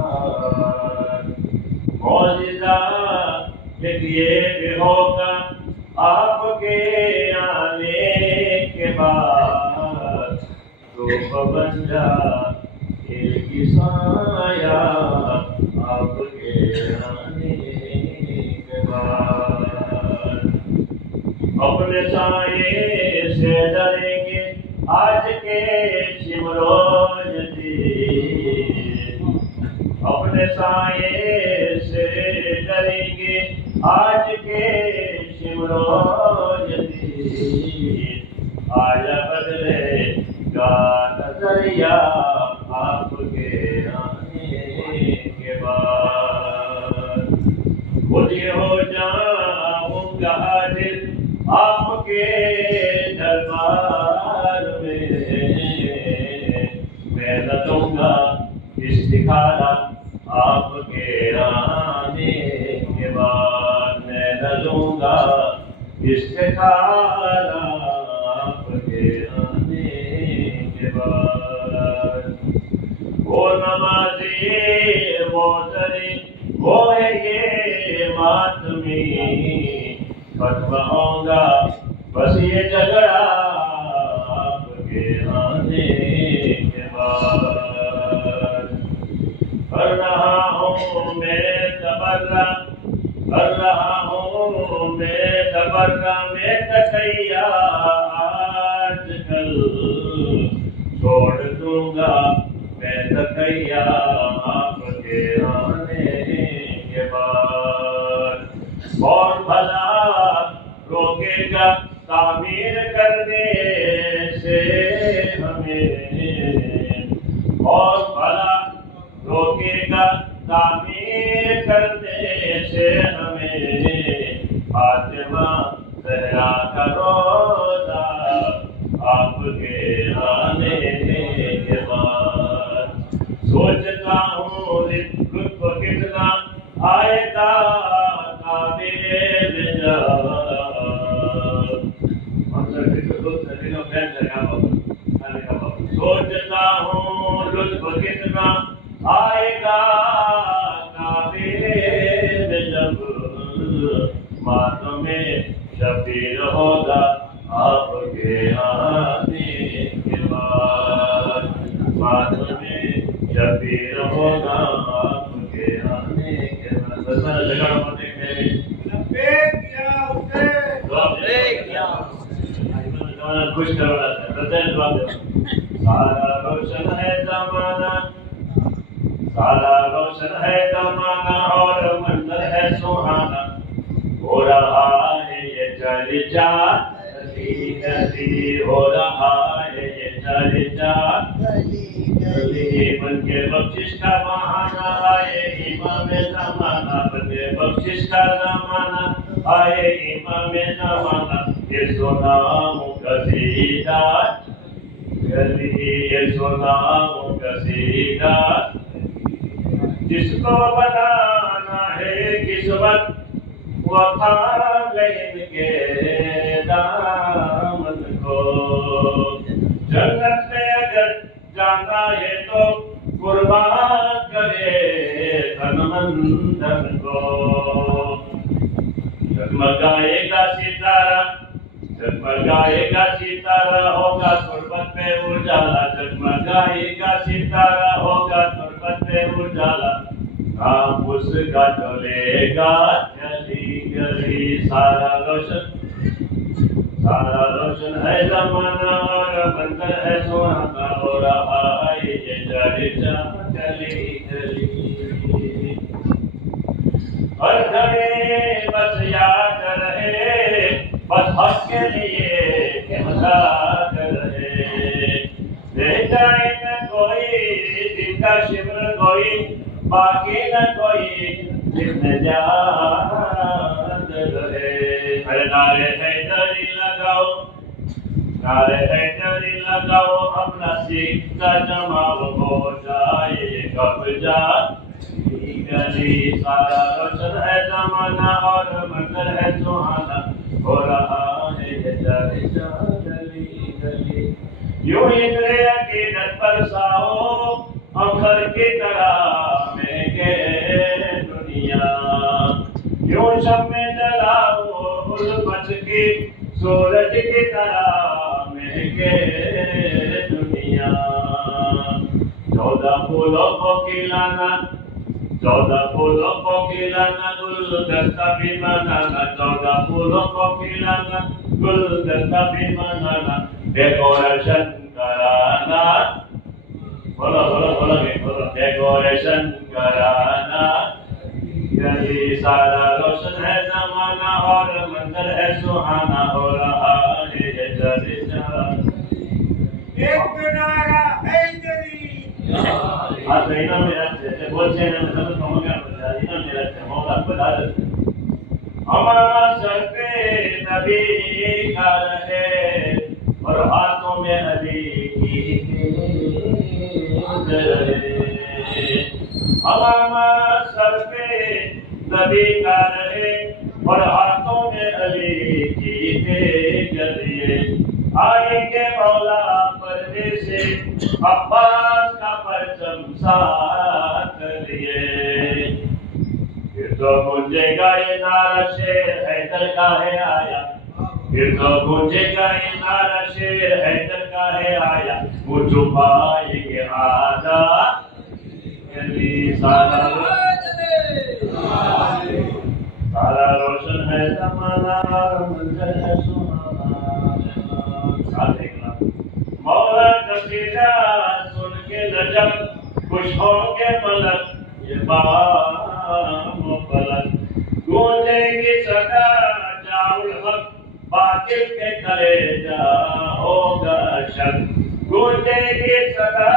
मौजिज़ा ये भी होगा आपके आने के बाद। तो बन जा एक साया आपके आने के बाद। अपने साये से डरेंगे आज के शिमरोज जी, अपने साये से डरेंगे आज के शिमरोज जी। आया बदलेगा नजरिया आपके आने के बाद। खुद हो जाऊंगा हाजिर आपके दरबार में, मैं न दूंगा इस्तिखारा आपके आने के बाद। मैं न दूंगा इस्तिखारा आपके आने के बाद। वो नमाज़ी वो दरी वो है ये मातमी, फतवाऊंगा बस ये झगड़ा आपके आने के बाद। कर रहा हूँ मैं तबर्रा, कर रहा हूँ मैं तबर्रा, मैं तकैया आजकल छोड़ दूंगा मैं तकैया आपके आने के बाद। और भला रोकेगा तामीर करने से हमें, और भला रोकेगा तामीर करने से हमें, फातिमा ज़हरा का रोज़ा आपके आने के बाद। सोचता हूँ लुत्फ़ कितना आएगा काबिल सोचता हूँ लुत्फ़ कितना आएगा काबिल जब मातम में शबीर होगा आपके आने के बाद। मातम में शबीर होगा आपके आने के बाद। जगह मत खुश करो सारा रोशन है जमाना, सारा रोशन है जमाना और मंजर है सुहाना। हो रहा है ये चर्चा गली गली, हो रहा है ये चर्चा गली। बनके बख्शिश का बहाना आए इमाम ज़माना, बनके बख्शिश का ज़माना आए इमाम ज़माना। ये सुनाऊं कसीदा गली, ये सुनाऊं कसीदा, जिसको बनाना है किस्मत वफा इनके दामन को। जन्नत में अगर जाना है तो कुर्बान करे तन मन धन को। जगमगाएगा सितारा, जगमगाएगा सितारा, होगा तुर्बत पे उजाला। जगमगाएगा सितारा, होगा तुर्बत पे उजाला। नाम उसका चलेगा गली गली। सारा रोशन है जमाना और मंजर है सुहाना। हो रहा है ये चर्चा गली गली। हर घड़ी बस याद रहे, बस हक के लिए मजाक रहे। ले जाए न कोई दिन का शिमर कोई, बाकी न कोई दिन याद रहे। अरे नारे हैदरी लगाओ, नारे हैदरी लगाओ, अपना सीखता जमाओ हो जाए कब्जा गली। सारा रोशन है जमाना और मंजर है सुहाना। हो रहा है ये चर्चा गली गली। यूं ही तेरे अकीदत पर साओ अंबर की तरह में के दुनिया। यूं शब में जलाओ उल्फत की सूरज की तरह में के दुनिया। 14 फूलों को खिलाना, 14 फूलों को खिलाना, गुलदस्ता भी बनाना। 14 फूलों को खिलाना, गुलदस्ता भी बनाना। डेकोरेशन कराना, बोलो बोलो बोलो बोलो, डेकोरेशन कराना गली। सारा रोशन है जमाना और मंजर है सुहाना। हो रहा है ये चर्चा। एक नारा हैदरी। आज महीना मेरा जैसे बोलते हैं ना, मतलब कम क्या बोलते हैं ना, मेरा मौका बता देते। हमारा सर पे नबी का रहे और हाथों में अली की रहे। हमारा सर पे नबी का रहे और हाथों में अली की जरिए। आएंगे मौला पर्दे से अब्बास का परचम साथ लिए। फिर तो गूंजेगा ये नारा शेर हैदर का का है आया, फिर तो गूंजेगा ये नारा शेर हैदर का है आया, वो छुपाएंगे आधा सारा रोशन है जमाना, मंजर है सुहाना। मौला कसीदा सुन के नजर, खुश हो के मलक ये बाम पलक, गूंजेगी सदा जाउल हक, बातिल के कलेजा होगा शक, गूंजेगी सदा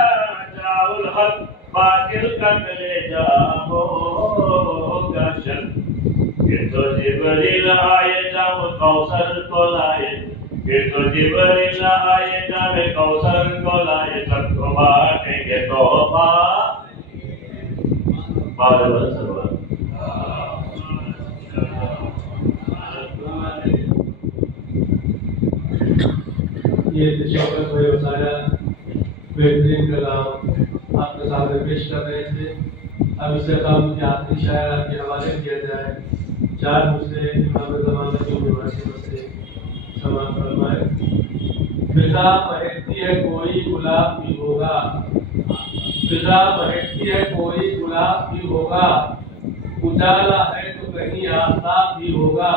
जाउल हक, बातिल का कलेजा होगा शक। फिर तो जिब्रील आए जाओ कौसर को लाए, फिर तो जिब्रील आए जाओ कौसर को लाए, सबको बांटेंगे तोहफा बारह सरवर। ये शौकत भाई वसाया बेहतरीन कलाम आपके सामने पेश कर रहे थे। अब इससे कलाम के आखिरी शायर आपके हवाले किया जाए। चार मुझसे इमाम ज़माना की मुनासिबत से समाप्त फरमाए। फिजा महकती है कोई गुलाब भी होगा, फिजा महकती है कोई गुलाब भी होगा, उजाला है तो कहीं आफताब भी होगा,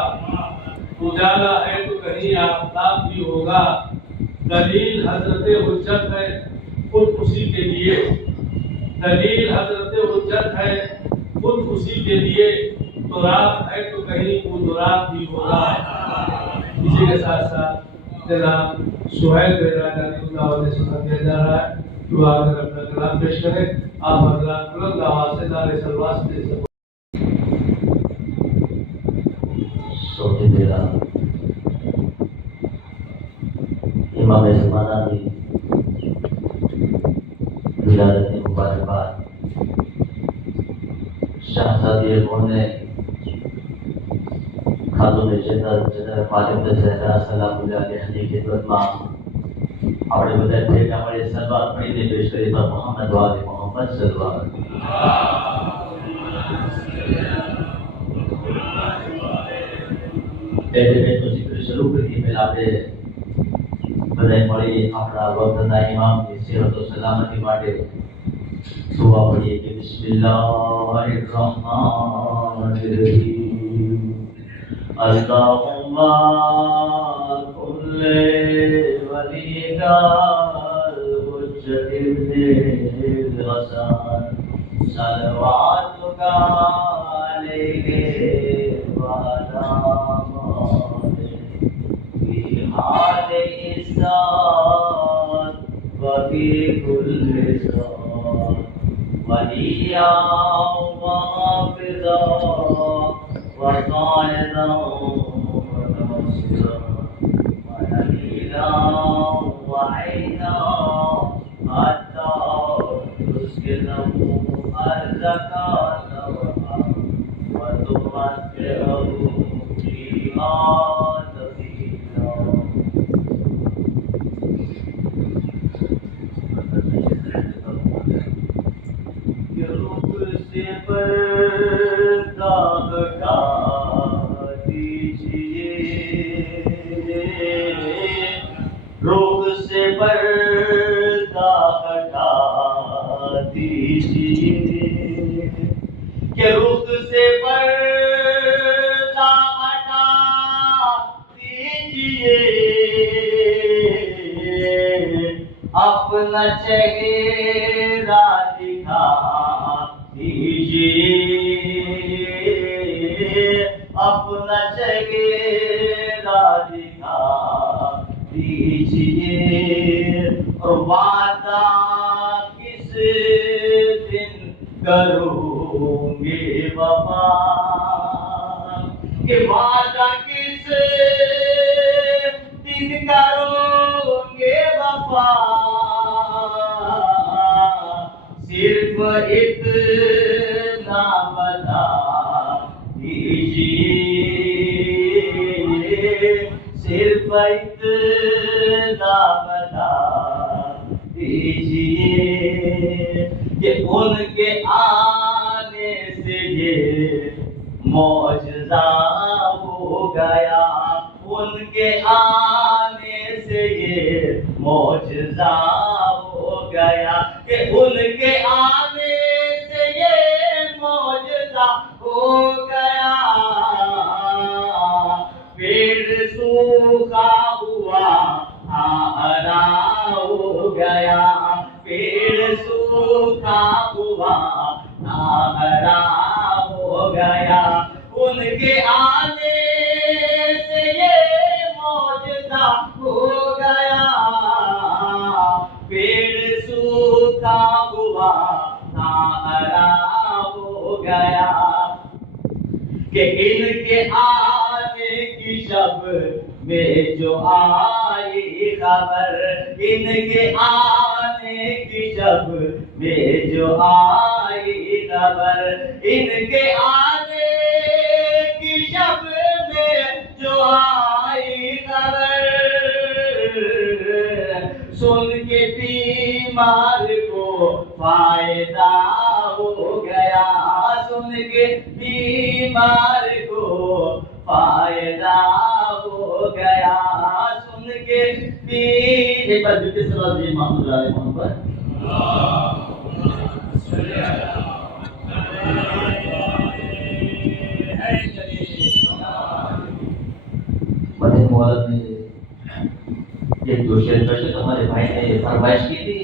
उजाला है तो कहीं आफताब भी होगा। दलील हजरत हुज्जत है खुद उसी के लिए, दलील हजरत हुज्जत है खुद उसी के लिए, तो रात है तो कहीं कुदरात भी होगा। इसी के साथ साथ जनाब सुहैल बेरानी सुना दिया जा रहा है, जो आकर अपना कलाम पेश करें। आप हजरात बुलंद आवाज से नारे सलवात से इमाम ज़माना की विलादत मुबारकबाद शहजादी ने खातून जन्नत जनरल फातिमा ज़हरा सलामुल्लाह अलैहा की खिदमत में अपने बदले थे हमारे सलवात पढ़ने पेश करी पर मोहम्मद वाले मोहम्मद सल्लल्लाहु अलैहि वसल्लम तो जिक्र शुरू करके मिलाते बधाई मળી આપણા વક્તના ઇમામ ની સેહત ઓ સલામતી માટે દુઆ પડીએ કે બિસ્મિલ્લાહિર રહમાનિર રહીમ અલ્લાहुम्मा कुल्ले वलीगार हुज्जत इब्न हसन सलवातुका अलैहि व हाल इस्सात वफी कुल्ल सात वलिया व हाफिजा व कायदा व नासिरा व नबीला व ऐना हत्ता तुस्किनहु अर्ज़कात व तुमत्तिअहु फीहा पर्दा हटा दीजिए, रुख से पर्दा हटा दीजिए, कि रुख से पर्दा हटा दीजिए, अपना चेहरा दिखा दीजिए, अपना चेहरा दिखा दीजिए, और वादा किस दिन करोगे वफा, कि वादा किस दिन करोगे वफा, सिर्फ इतना बता दीजिए, सिर्फ इतना बता दीजिए, कि उनके आने से ये मौजज़ा होगा। گیا ان کے آنے سے یہ معجزہ ہو گیا کہ ان کے آنے سے یہ معجزہ ہو گیا پیڑ سوکھا ہوا ہرا ہو گیا پیڑ سوکھا ہوا ہرا ہو گیا ان کے آنے سے یہ معجزہ ہو گیا پیڑ سوکھا ہوا ہرا ہو گیا کہ ان کے آنے کی شب میں جو آئی خبر ان کے آنے کی شب میں جو آئی خبر ان کے آنے کی شب میں جو آئی خبر سن کے بیمار کو فائدہ ہو گیا سن کے بیمار کو فائدہ ہو گیا سن کے محمد محمد مدن مولد نے ایک دو شعر کشت ہمارے بھائی نے فرمائش کی تھی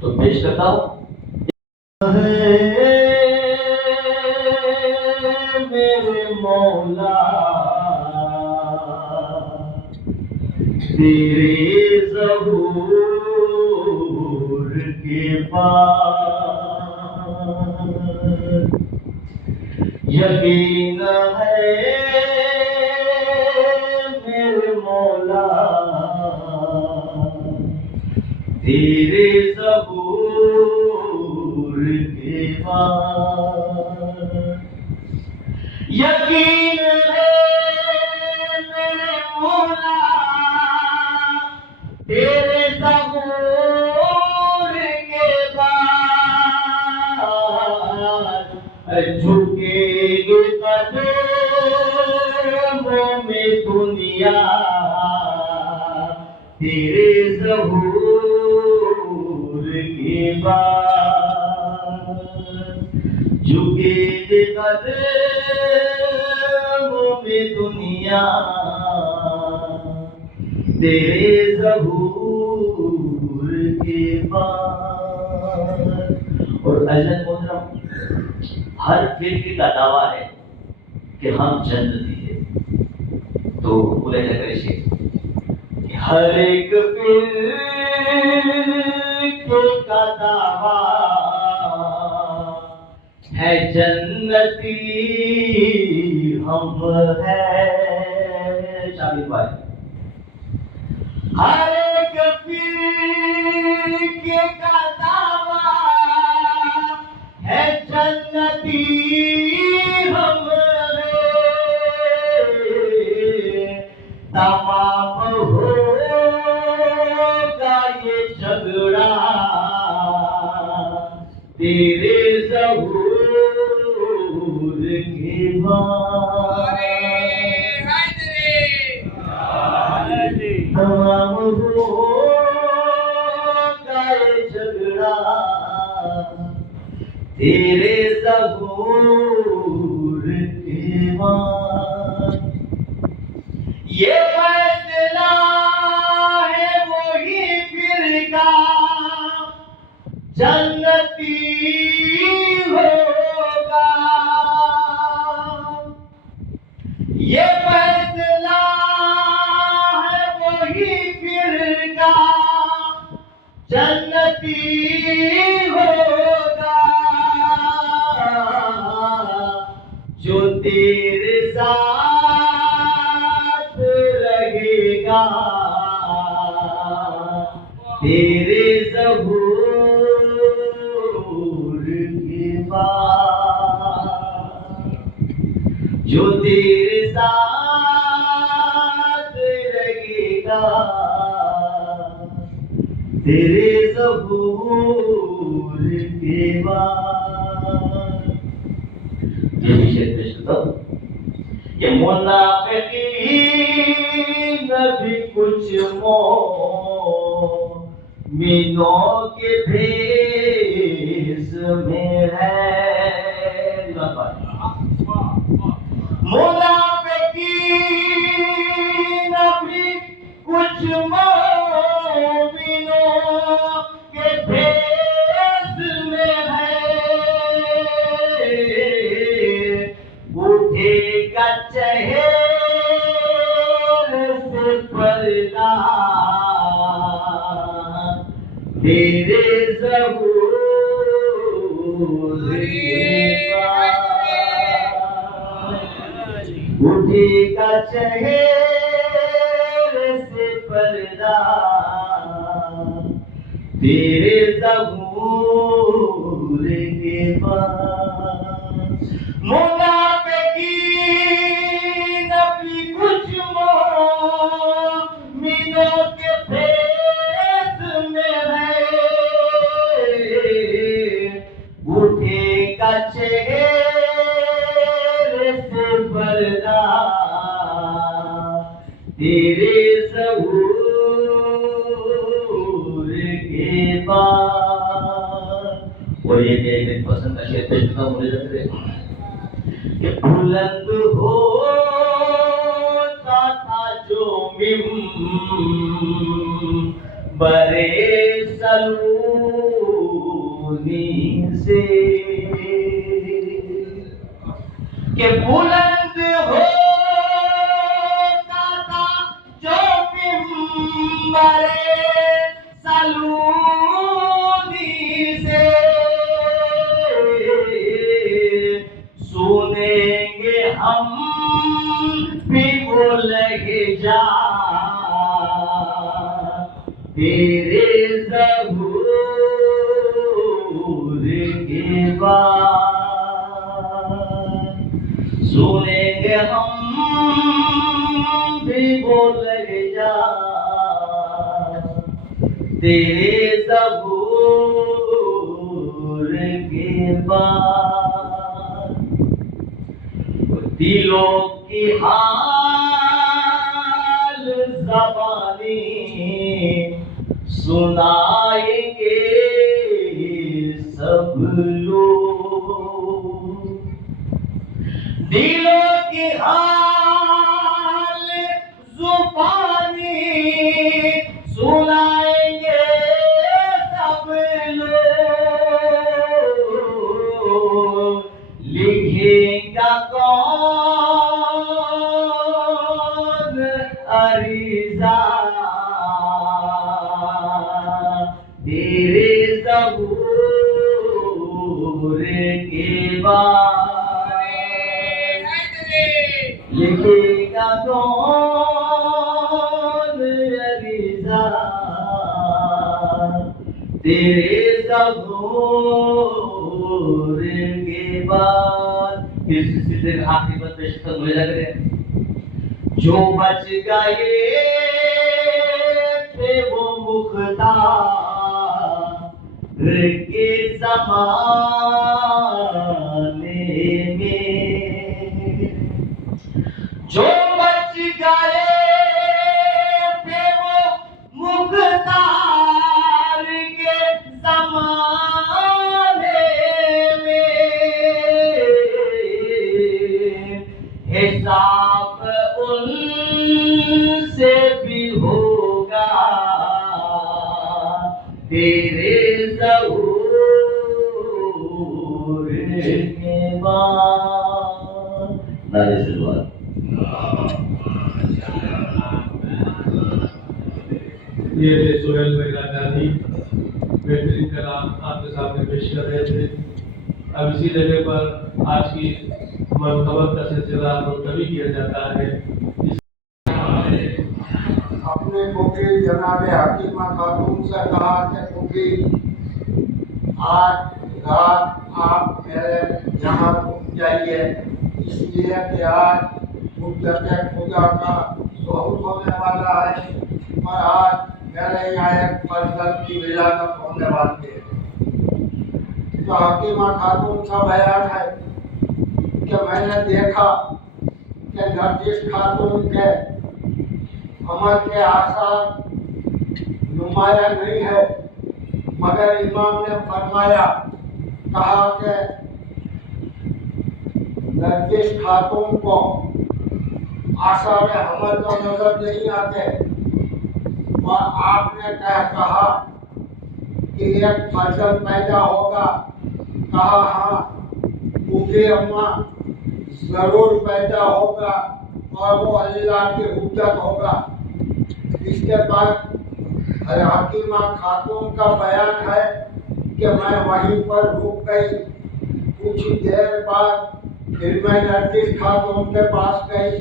تو پیش کرتا ہوں میرے مولا تیرے ظہور کے بعد یقین ہے میرے مولا تیرے ظہور کے بعد یقین ہے میرے مولا تیرے ظہور کے بعد جھکے گے قدموں میں دنیا تیرے ظہور کے بعد جھکے گے قدموں میں دنیا تیرے ظہور کے بعد اور عزت محترم ہر فرقے کا دعویٰ ہے کہ ہم جنتی ہیں تو بولے جا کر اسے ہر ایک فرقے کا دعویٰ ہے جنتی ہم ہے شامل بھائی ہر ایک فرقے کا دعویٰ ہے جنتی ہم تمام ہوگا یہ جھگڑا تیرے ظہور کے بعد تمام ہوگا یہ جھگڑا تیرے ظہور کے بعد یہ فیصلہ ہے وہی فرقہ جنتی ہوگا یہ فیصلہ ہے وہی فرقہ جنتی ہوگا جو تیرے ساتھ رہے گا تیرے ظہور کے بعد جو تیرے ساتھ رہے گا تیرے ظہور کے بعد یہ شعر پیش کرتا ہوں کہ मुनाफिकीन भी कुछ मोमिनों के भेष में है। मुनाफिकीन भी कुछ मोमिनों के भेष में है। उठेगा चेहरे से पर्दा तेरे ज़हूर के बाद। उठेगा चेहरे से पर्दा तेरे ज़हूर के बाद। मुनाफिकीन भी कुछ मोमिनों के भेष में है। उठेगा चेहरे से पर्दा तेरे ज़हूर के बाद। और ये मेरे पसंद का शेर पेश करता हूँ, मुझे लग रहा है कि बुलंद होता था जो मिंबरे सलूनी से, कि बुलंद होता था जो मिंबरे सलूनी से। सुनेंगे हम भी वो लहजा तेरे ज़हूर के बाद। सुनेंगे हम भी वो लहजा तेरे ज़हूर के बाद। दिलों की हाल ज़बानी सुनाएंगे सब लोग। दिलों की हाल ज़ुबानी सुनाएंगे सब लोग। लिखेगा कौन अरीज़ा तेरे ज़हूर के बाद। लिखेगा कौन अरीज़ा तेरे ज़हूर के बाद। इस सिलसिले में आखिरी बात पेश करता हूँ, मुझे लग रहा है जो बच गए थे वो मुख्तार के ज़माने में। जो बच गए थे वो मुख्तार के ज़माने में। हिसाब उनसे भी होगा तेरे ज़हूर के बाद। नारे से दुआ। ये थे सोहेल भाई राजानी, बेहतरीन कलाम आपके सामने पेश कर रहे थे। अब इसी जगह पर आज की मनकबत का सिलसिला मुलतवी किया जाता है। अपने फूफी जनाब हकीमा खातून से कहा कि फूफी आज रात आप मेरे यहाँ रुक जाइए, इसलिए कि आज मुद्दत खुदा का ज़ुहूर होने वाला है और आज मेरे यहाँ एक फर्जंद की विलादत होने वाली है। तो हकीमा खातून का बयान है कि मैंने देखा कि कि नरगिस खातून के अमल के आसार नुमाया नहीं है, मगर इमाम ने फरमाया, कहा कि नरगिस खातून को आसार हमल तो नजर नहीं आते, और आपने कहा कि एक फर्जंद पैदा होगा। कहा हाँ, मुझे अम्मा जरूर पैदा होगा और वो अल्लाह की हुज्जत होगा। इसके बाद हकीमा खातून का बयान है कि मैं वहीं पर रुक गई। कुछ देर बाद फिर मैं नरगिस खातून के पास गई,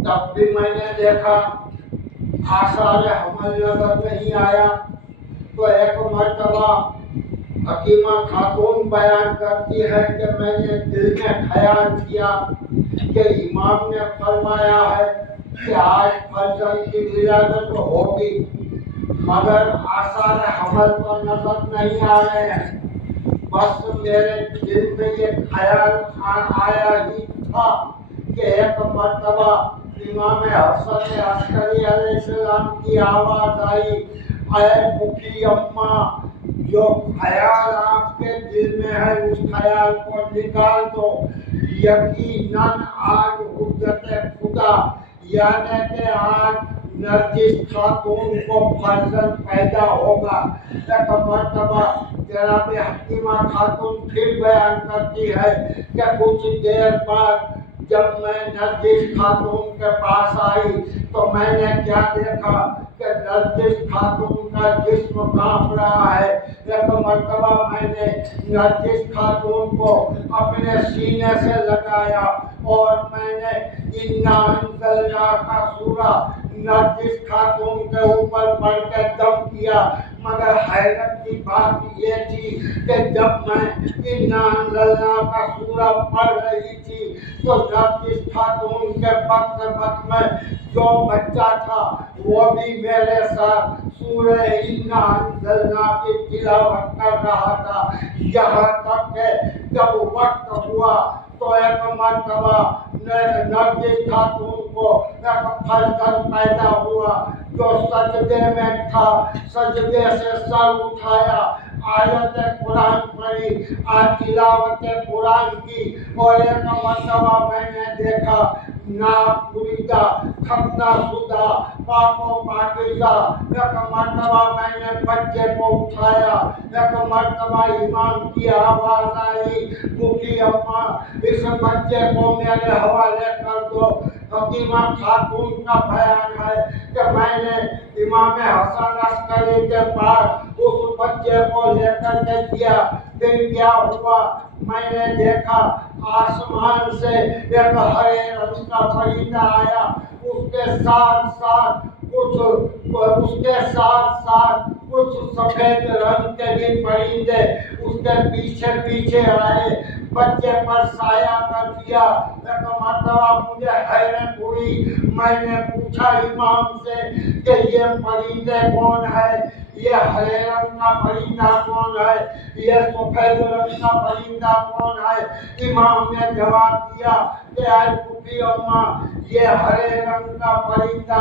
तब भी मैंने देखा आसार हमल नजर नहीं आया। तो एक मर्तबा हकीमा खातून बयान करती है कि मैंने दिल में ख्याल किया कि इमाम ने फरमाया है कि आज फर्जंद की विलादत होगी, मगर आसार हमल तो नजर नहीं आ रहे हैं। बस मेरे दिल में ये ख्याल आया ही था कि एक मर्तबा इमाम हसन अस्करी अलैहिस्सलाम की आवाज आई, ऐ मुखी अम्मा, जो ख्याल आपके दिल में है उस ख्याल को निकाल दो। यकीनन आज हुज्जत खुदा यानी कि आज नरगिस खातून को फर्जंद पैदा होगा। एक मर्तबा जनाब हकीमा खातून फिर बयान करती है कि कुछ देर बाद जब मैं नरगिस खातून के पास आई तो मैंने क्या देखा कि नरगिस खातून का जिस्म कांप रहा है। एक मर्तबा मैंने नरगिस खातून को अपने सीने से लगाया और मैंने इन्ना अंज़लना का सूरा नरगिस खातून के ऊपर पढ़ के दम किया। मगर हैरत की बात ये थी कि जब मैं इन्ना अंज़लना का सूरा पढ़ रही थी तो नरगिस खातून के वक्त में जो बच्चा था वो भी मेरे साथ सूरह इन्ना अंज़लना की तिलावत कर रहा था। यहाँ तक कि जब वक्त हुआ तो एक मर्तबा नरगिस खातून को एक फर्जंद पैदा हुआ जो सजदे में था। सजदे से सर उठाया, आयत कुरान पढ़ी, तिलावत कुरान की, और एक मर्तबा मैंने देखा नापुरीदा खतना शुदा पाको पाकीज़ा। एक मर्तबा मैंने बच्चे को उठाया, एक मर्तबा इमाम की आवाज आई, मुखी अम्मा इस बच्चे को मेरे हवाले कर दो। हकीमा खातून का बयान है कि मैंने इमाम हसन अस्करी के पास उस बच्चे को लेकर के गया। फिर क्या हुआ, मैंने देखा आसमान से एक हरे रंग का परिंदा आया, उसके साथ साथ कुछ सफेद रंग के भी परिंदे उसके पीछे पीछे आए, बच्चे पर साया कर दिया। एक मर्तबा मुझे हैरत हुई, मैंने पूछा इमाम से कि ये परिंदे कौन है, ये हरे रंग का परिंदा कौन है, ये सफेद रंग का परिंदा कौन है। इमाम ने जवाब दिया कि आज मुखी अम्मा, ये हरे रंग का परिंदा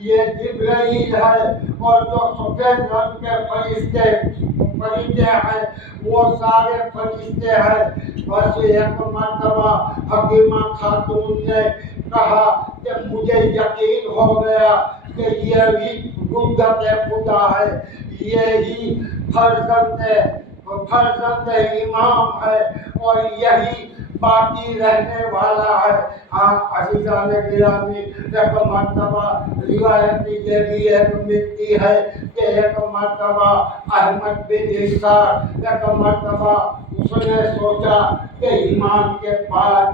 ये जिब्राइल है, और जो सफेद रंग के परिंदे हैं वो सारे फरिश्ते हैं। बस एक मर्तबा हकीमा खातून ने कहा कि मुझे यकीन हो गया कि ये भी हुज्जत खुदा है, ये ही फर्जंद इमाम है और यही बाकी रहने वाला है। हाँ अज़ीज़ान गिरामी, एक मर्तबा रिवायत ये भी एक मिलती है कि एक मर्तबा अहमद बिन इस्हाक़, एक मर्तबा उसने सोचा कि इमाम के बाद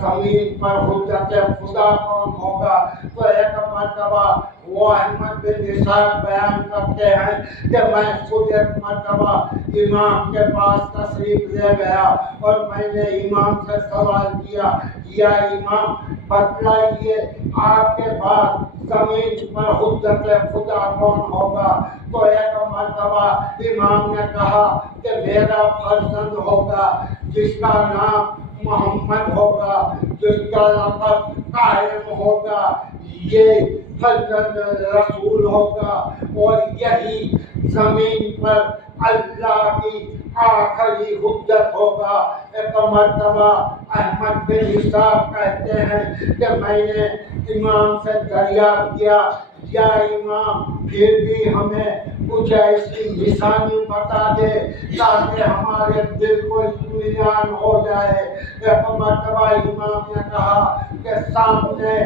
ज़मीन पर हुज्जत खुदा कौन होगा। तो एक मर्तबा वो अहमद बिन इस्हाक़ बयान करते हैं कि मैं खुद एक मर्तबा इमाम के पास तशरीफ ले गया और मैंने इमाम से सवाल किया, या इमाम बतलाइए आपके बाद ज़मीन पर हुज्जत खुदा कौन होगा। तो एक मर्तबा इमाम ने कहा कि मेरा फर्जंद होगा जिसका नाम मोहम्मद होगा, जिसका लक़ब कायम होगा ये फजल रसूल होगा और यही जमीन पर अल्लाह की आखिरी हुज्जत होगा। एक मर्तबा अहमद बिन इसाक कहते हैं कि मैंने इमाम से दरियाफ्त किया, या इमाम फिर भी हमें कुछ ऐसी निशानी बता दे ताकि हमारे दिल को इत्मीनान हो जाए। एक मर्तबा इमाम ने कहा कि सामने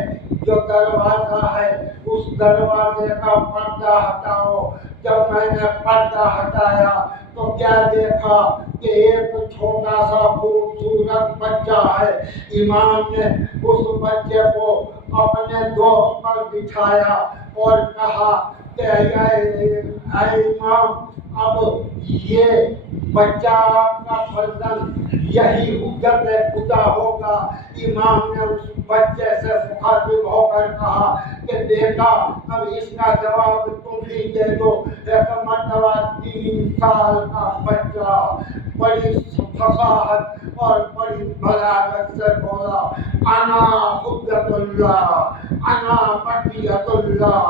जो दरवाजा है उस दरवाजे का पर्दा हटाओ। जब मैंने पर्दा हटाया तो क्या देखा कि एक छोटा सा खूबसूरत बच्चा है। इमाम ने उस बच्चे को अपने दोस्त पर बिठाया और कहा कि ऐ इमाम, अब ये बच्चा आपका फर्जंद यही हुज्जत खुदा होगा। इमाम ने उस बच्चे से मुखातिब होकर कहा कि बेटा अब इसका जवाब तुम ही दे दो। एक मर्तबा 3 साल का बच्चा बड़ी फसाहत और बड़ी बलागत से बोला, अना हुज्जतुल्लाह, अना बक़ियतुल्लाह,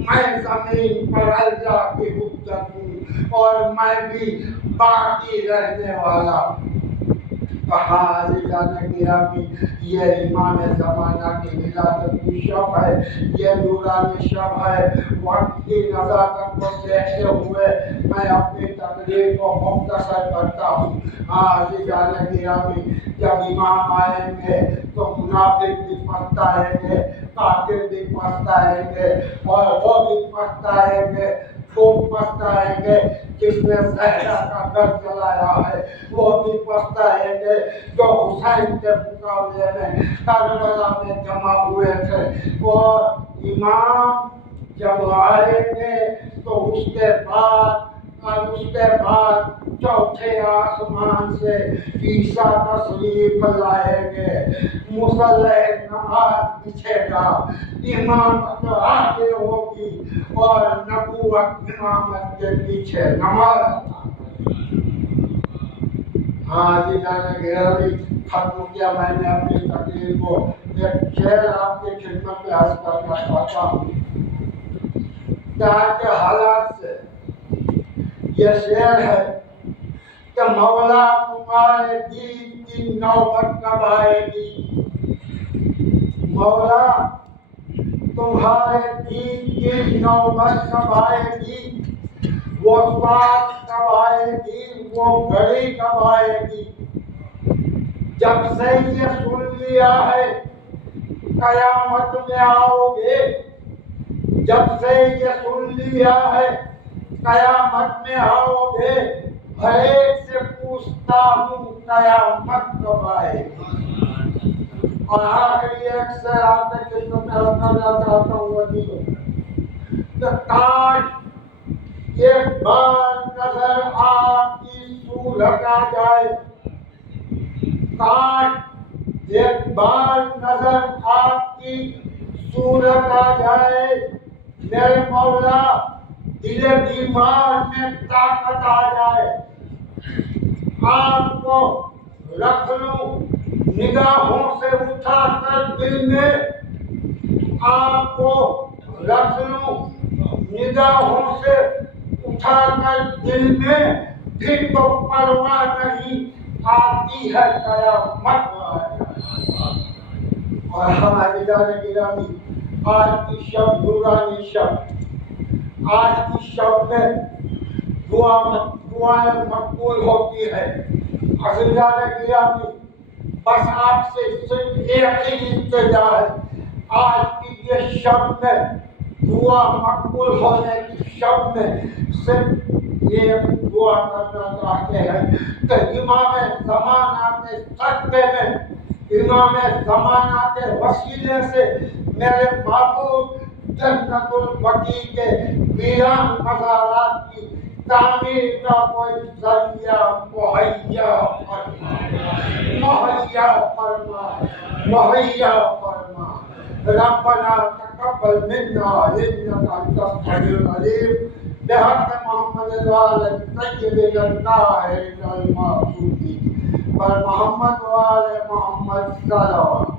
मैं जमीन पर अल्लाह की हुज्जत हूँ और मैं भी बाकी रहने वाला। ये इमाम ज़माना की विलादत की शब है, ये नूरानी शब है। वक्त की नज़ाकत को देखते हुए मैं अपनी तकरीर को मुख्तसर करता हूँ। जब इमाम आएंगे तो मुनाफिक भी पछताएंगे, काफिर भी पछताएंगे और वो भी पछताएंगे, खूब पछताएंगे। जिसने सहरा का घर जलाया है वो भी पछताएंगे, जो हुसैन के मुकाबले में करबला में जमा हुए थे। और इमाम जब आएंगे तो उसके बाद चौथे आसमान से ईसा तशरीफ लाएंगे, मुसल्ले नमाज बिछेगा, इमामत आगे होगी और नबूवत इमामत के पीछे नमाज। हाँ जी जाने गिरावी खत्म किया मैंने अपनी तकरीर को। एक शेर आपकी खिदमत में अर्ज करना चाहता हूँ। आज के हालात से ये शेर है कि मौला तुम्हारे दीन की नौबत कब आएगी, मौला तुम्हारे दीन की नौबत कब आएगी, वो बात कब आएगी, वो घड़ी कब आएगी। जब से ये सुन लिया है कयामत में आओगे, जब से ये सुन लिया है कयामत में आओगे, हर एक से पूछता हूँ कयामत कब आएगी। और आखिरी एक से आपने किस्मत में करना चाहता हूँ वही तो काश एक बार नजर आपकी सूरत आ जाए, काश एक बार नजर आपकी सूरत आ जाए। मेरे मौला दिले बीमार में ताकत आ जाए, आपको रख लूं निगाहों से उठा कर दिल में, आपको रख लूं निगाहों से उठा कर दिल में, फिर तो परवाह नहीं आती है कयामत। और हमारी जाने गिरामी आज की शब नूरानी शब, आज की शब में दुआएं मकबूल होती है। अज़ीज़ान गिरामी बस आपसे सिर्फ एक ही इल्तिजा है, आज की ये शब में दुआ मकबूल होने की शब में सिर्फ ये दुआ करना चाहते हैं कि इमाम ज़माना के सदक़े में, इमाम ज़माना के वसीले से मेरे महबूब जन्नतुल बकी के वीरान मज़ारात की तामीर का कोई ज़रिया मुहैया फरमा, मुहैया फरमा, मुहैया फरमा। रब्बना तक़ब्बल मिन्ना इन्नका अंतस समीउल अलीम। बिहक़्क़ि मुहम्मद व आले तय्यबीन ताहिरीन अल मासूमीन। पर मोहम्मद व आले मोहम्मद सल्लल्लाहु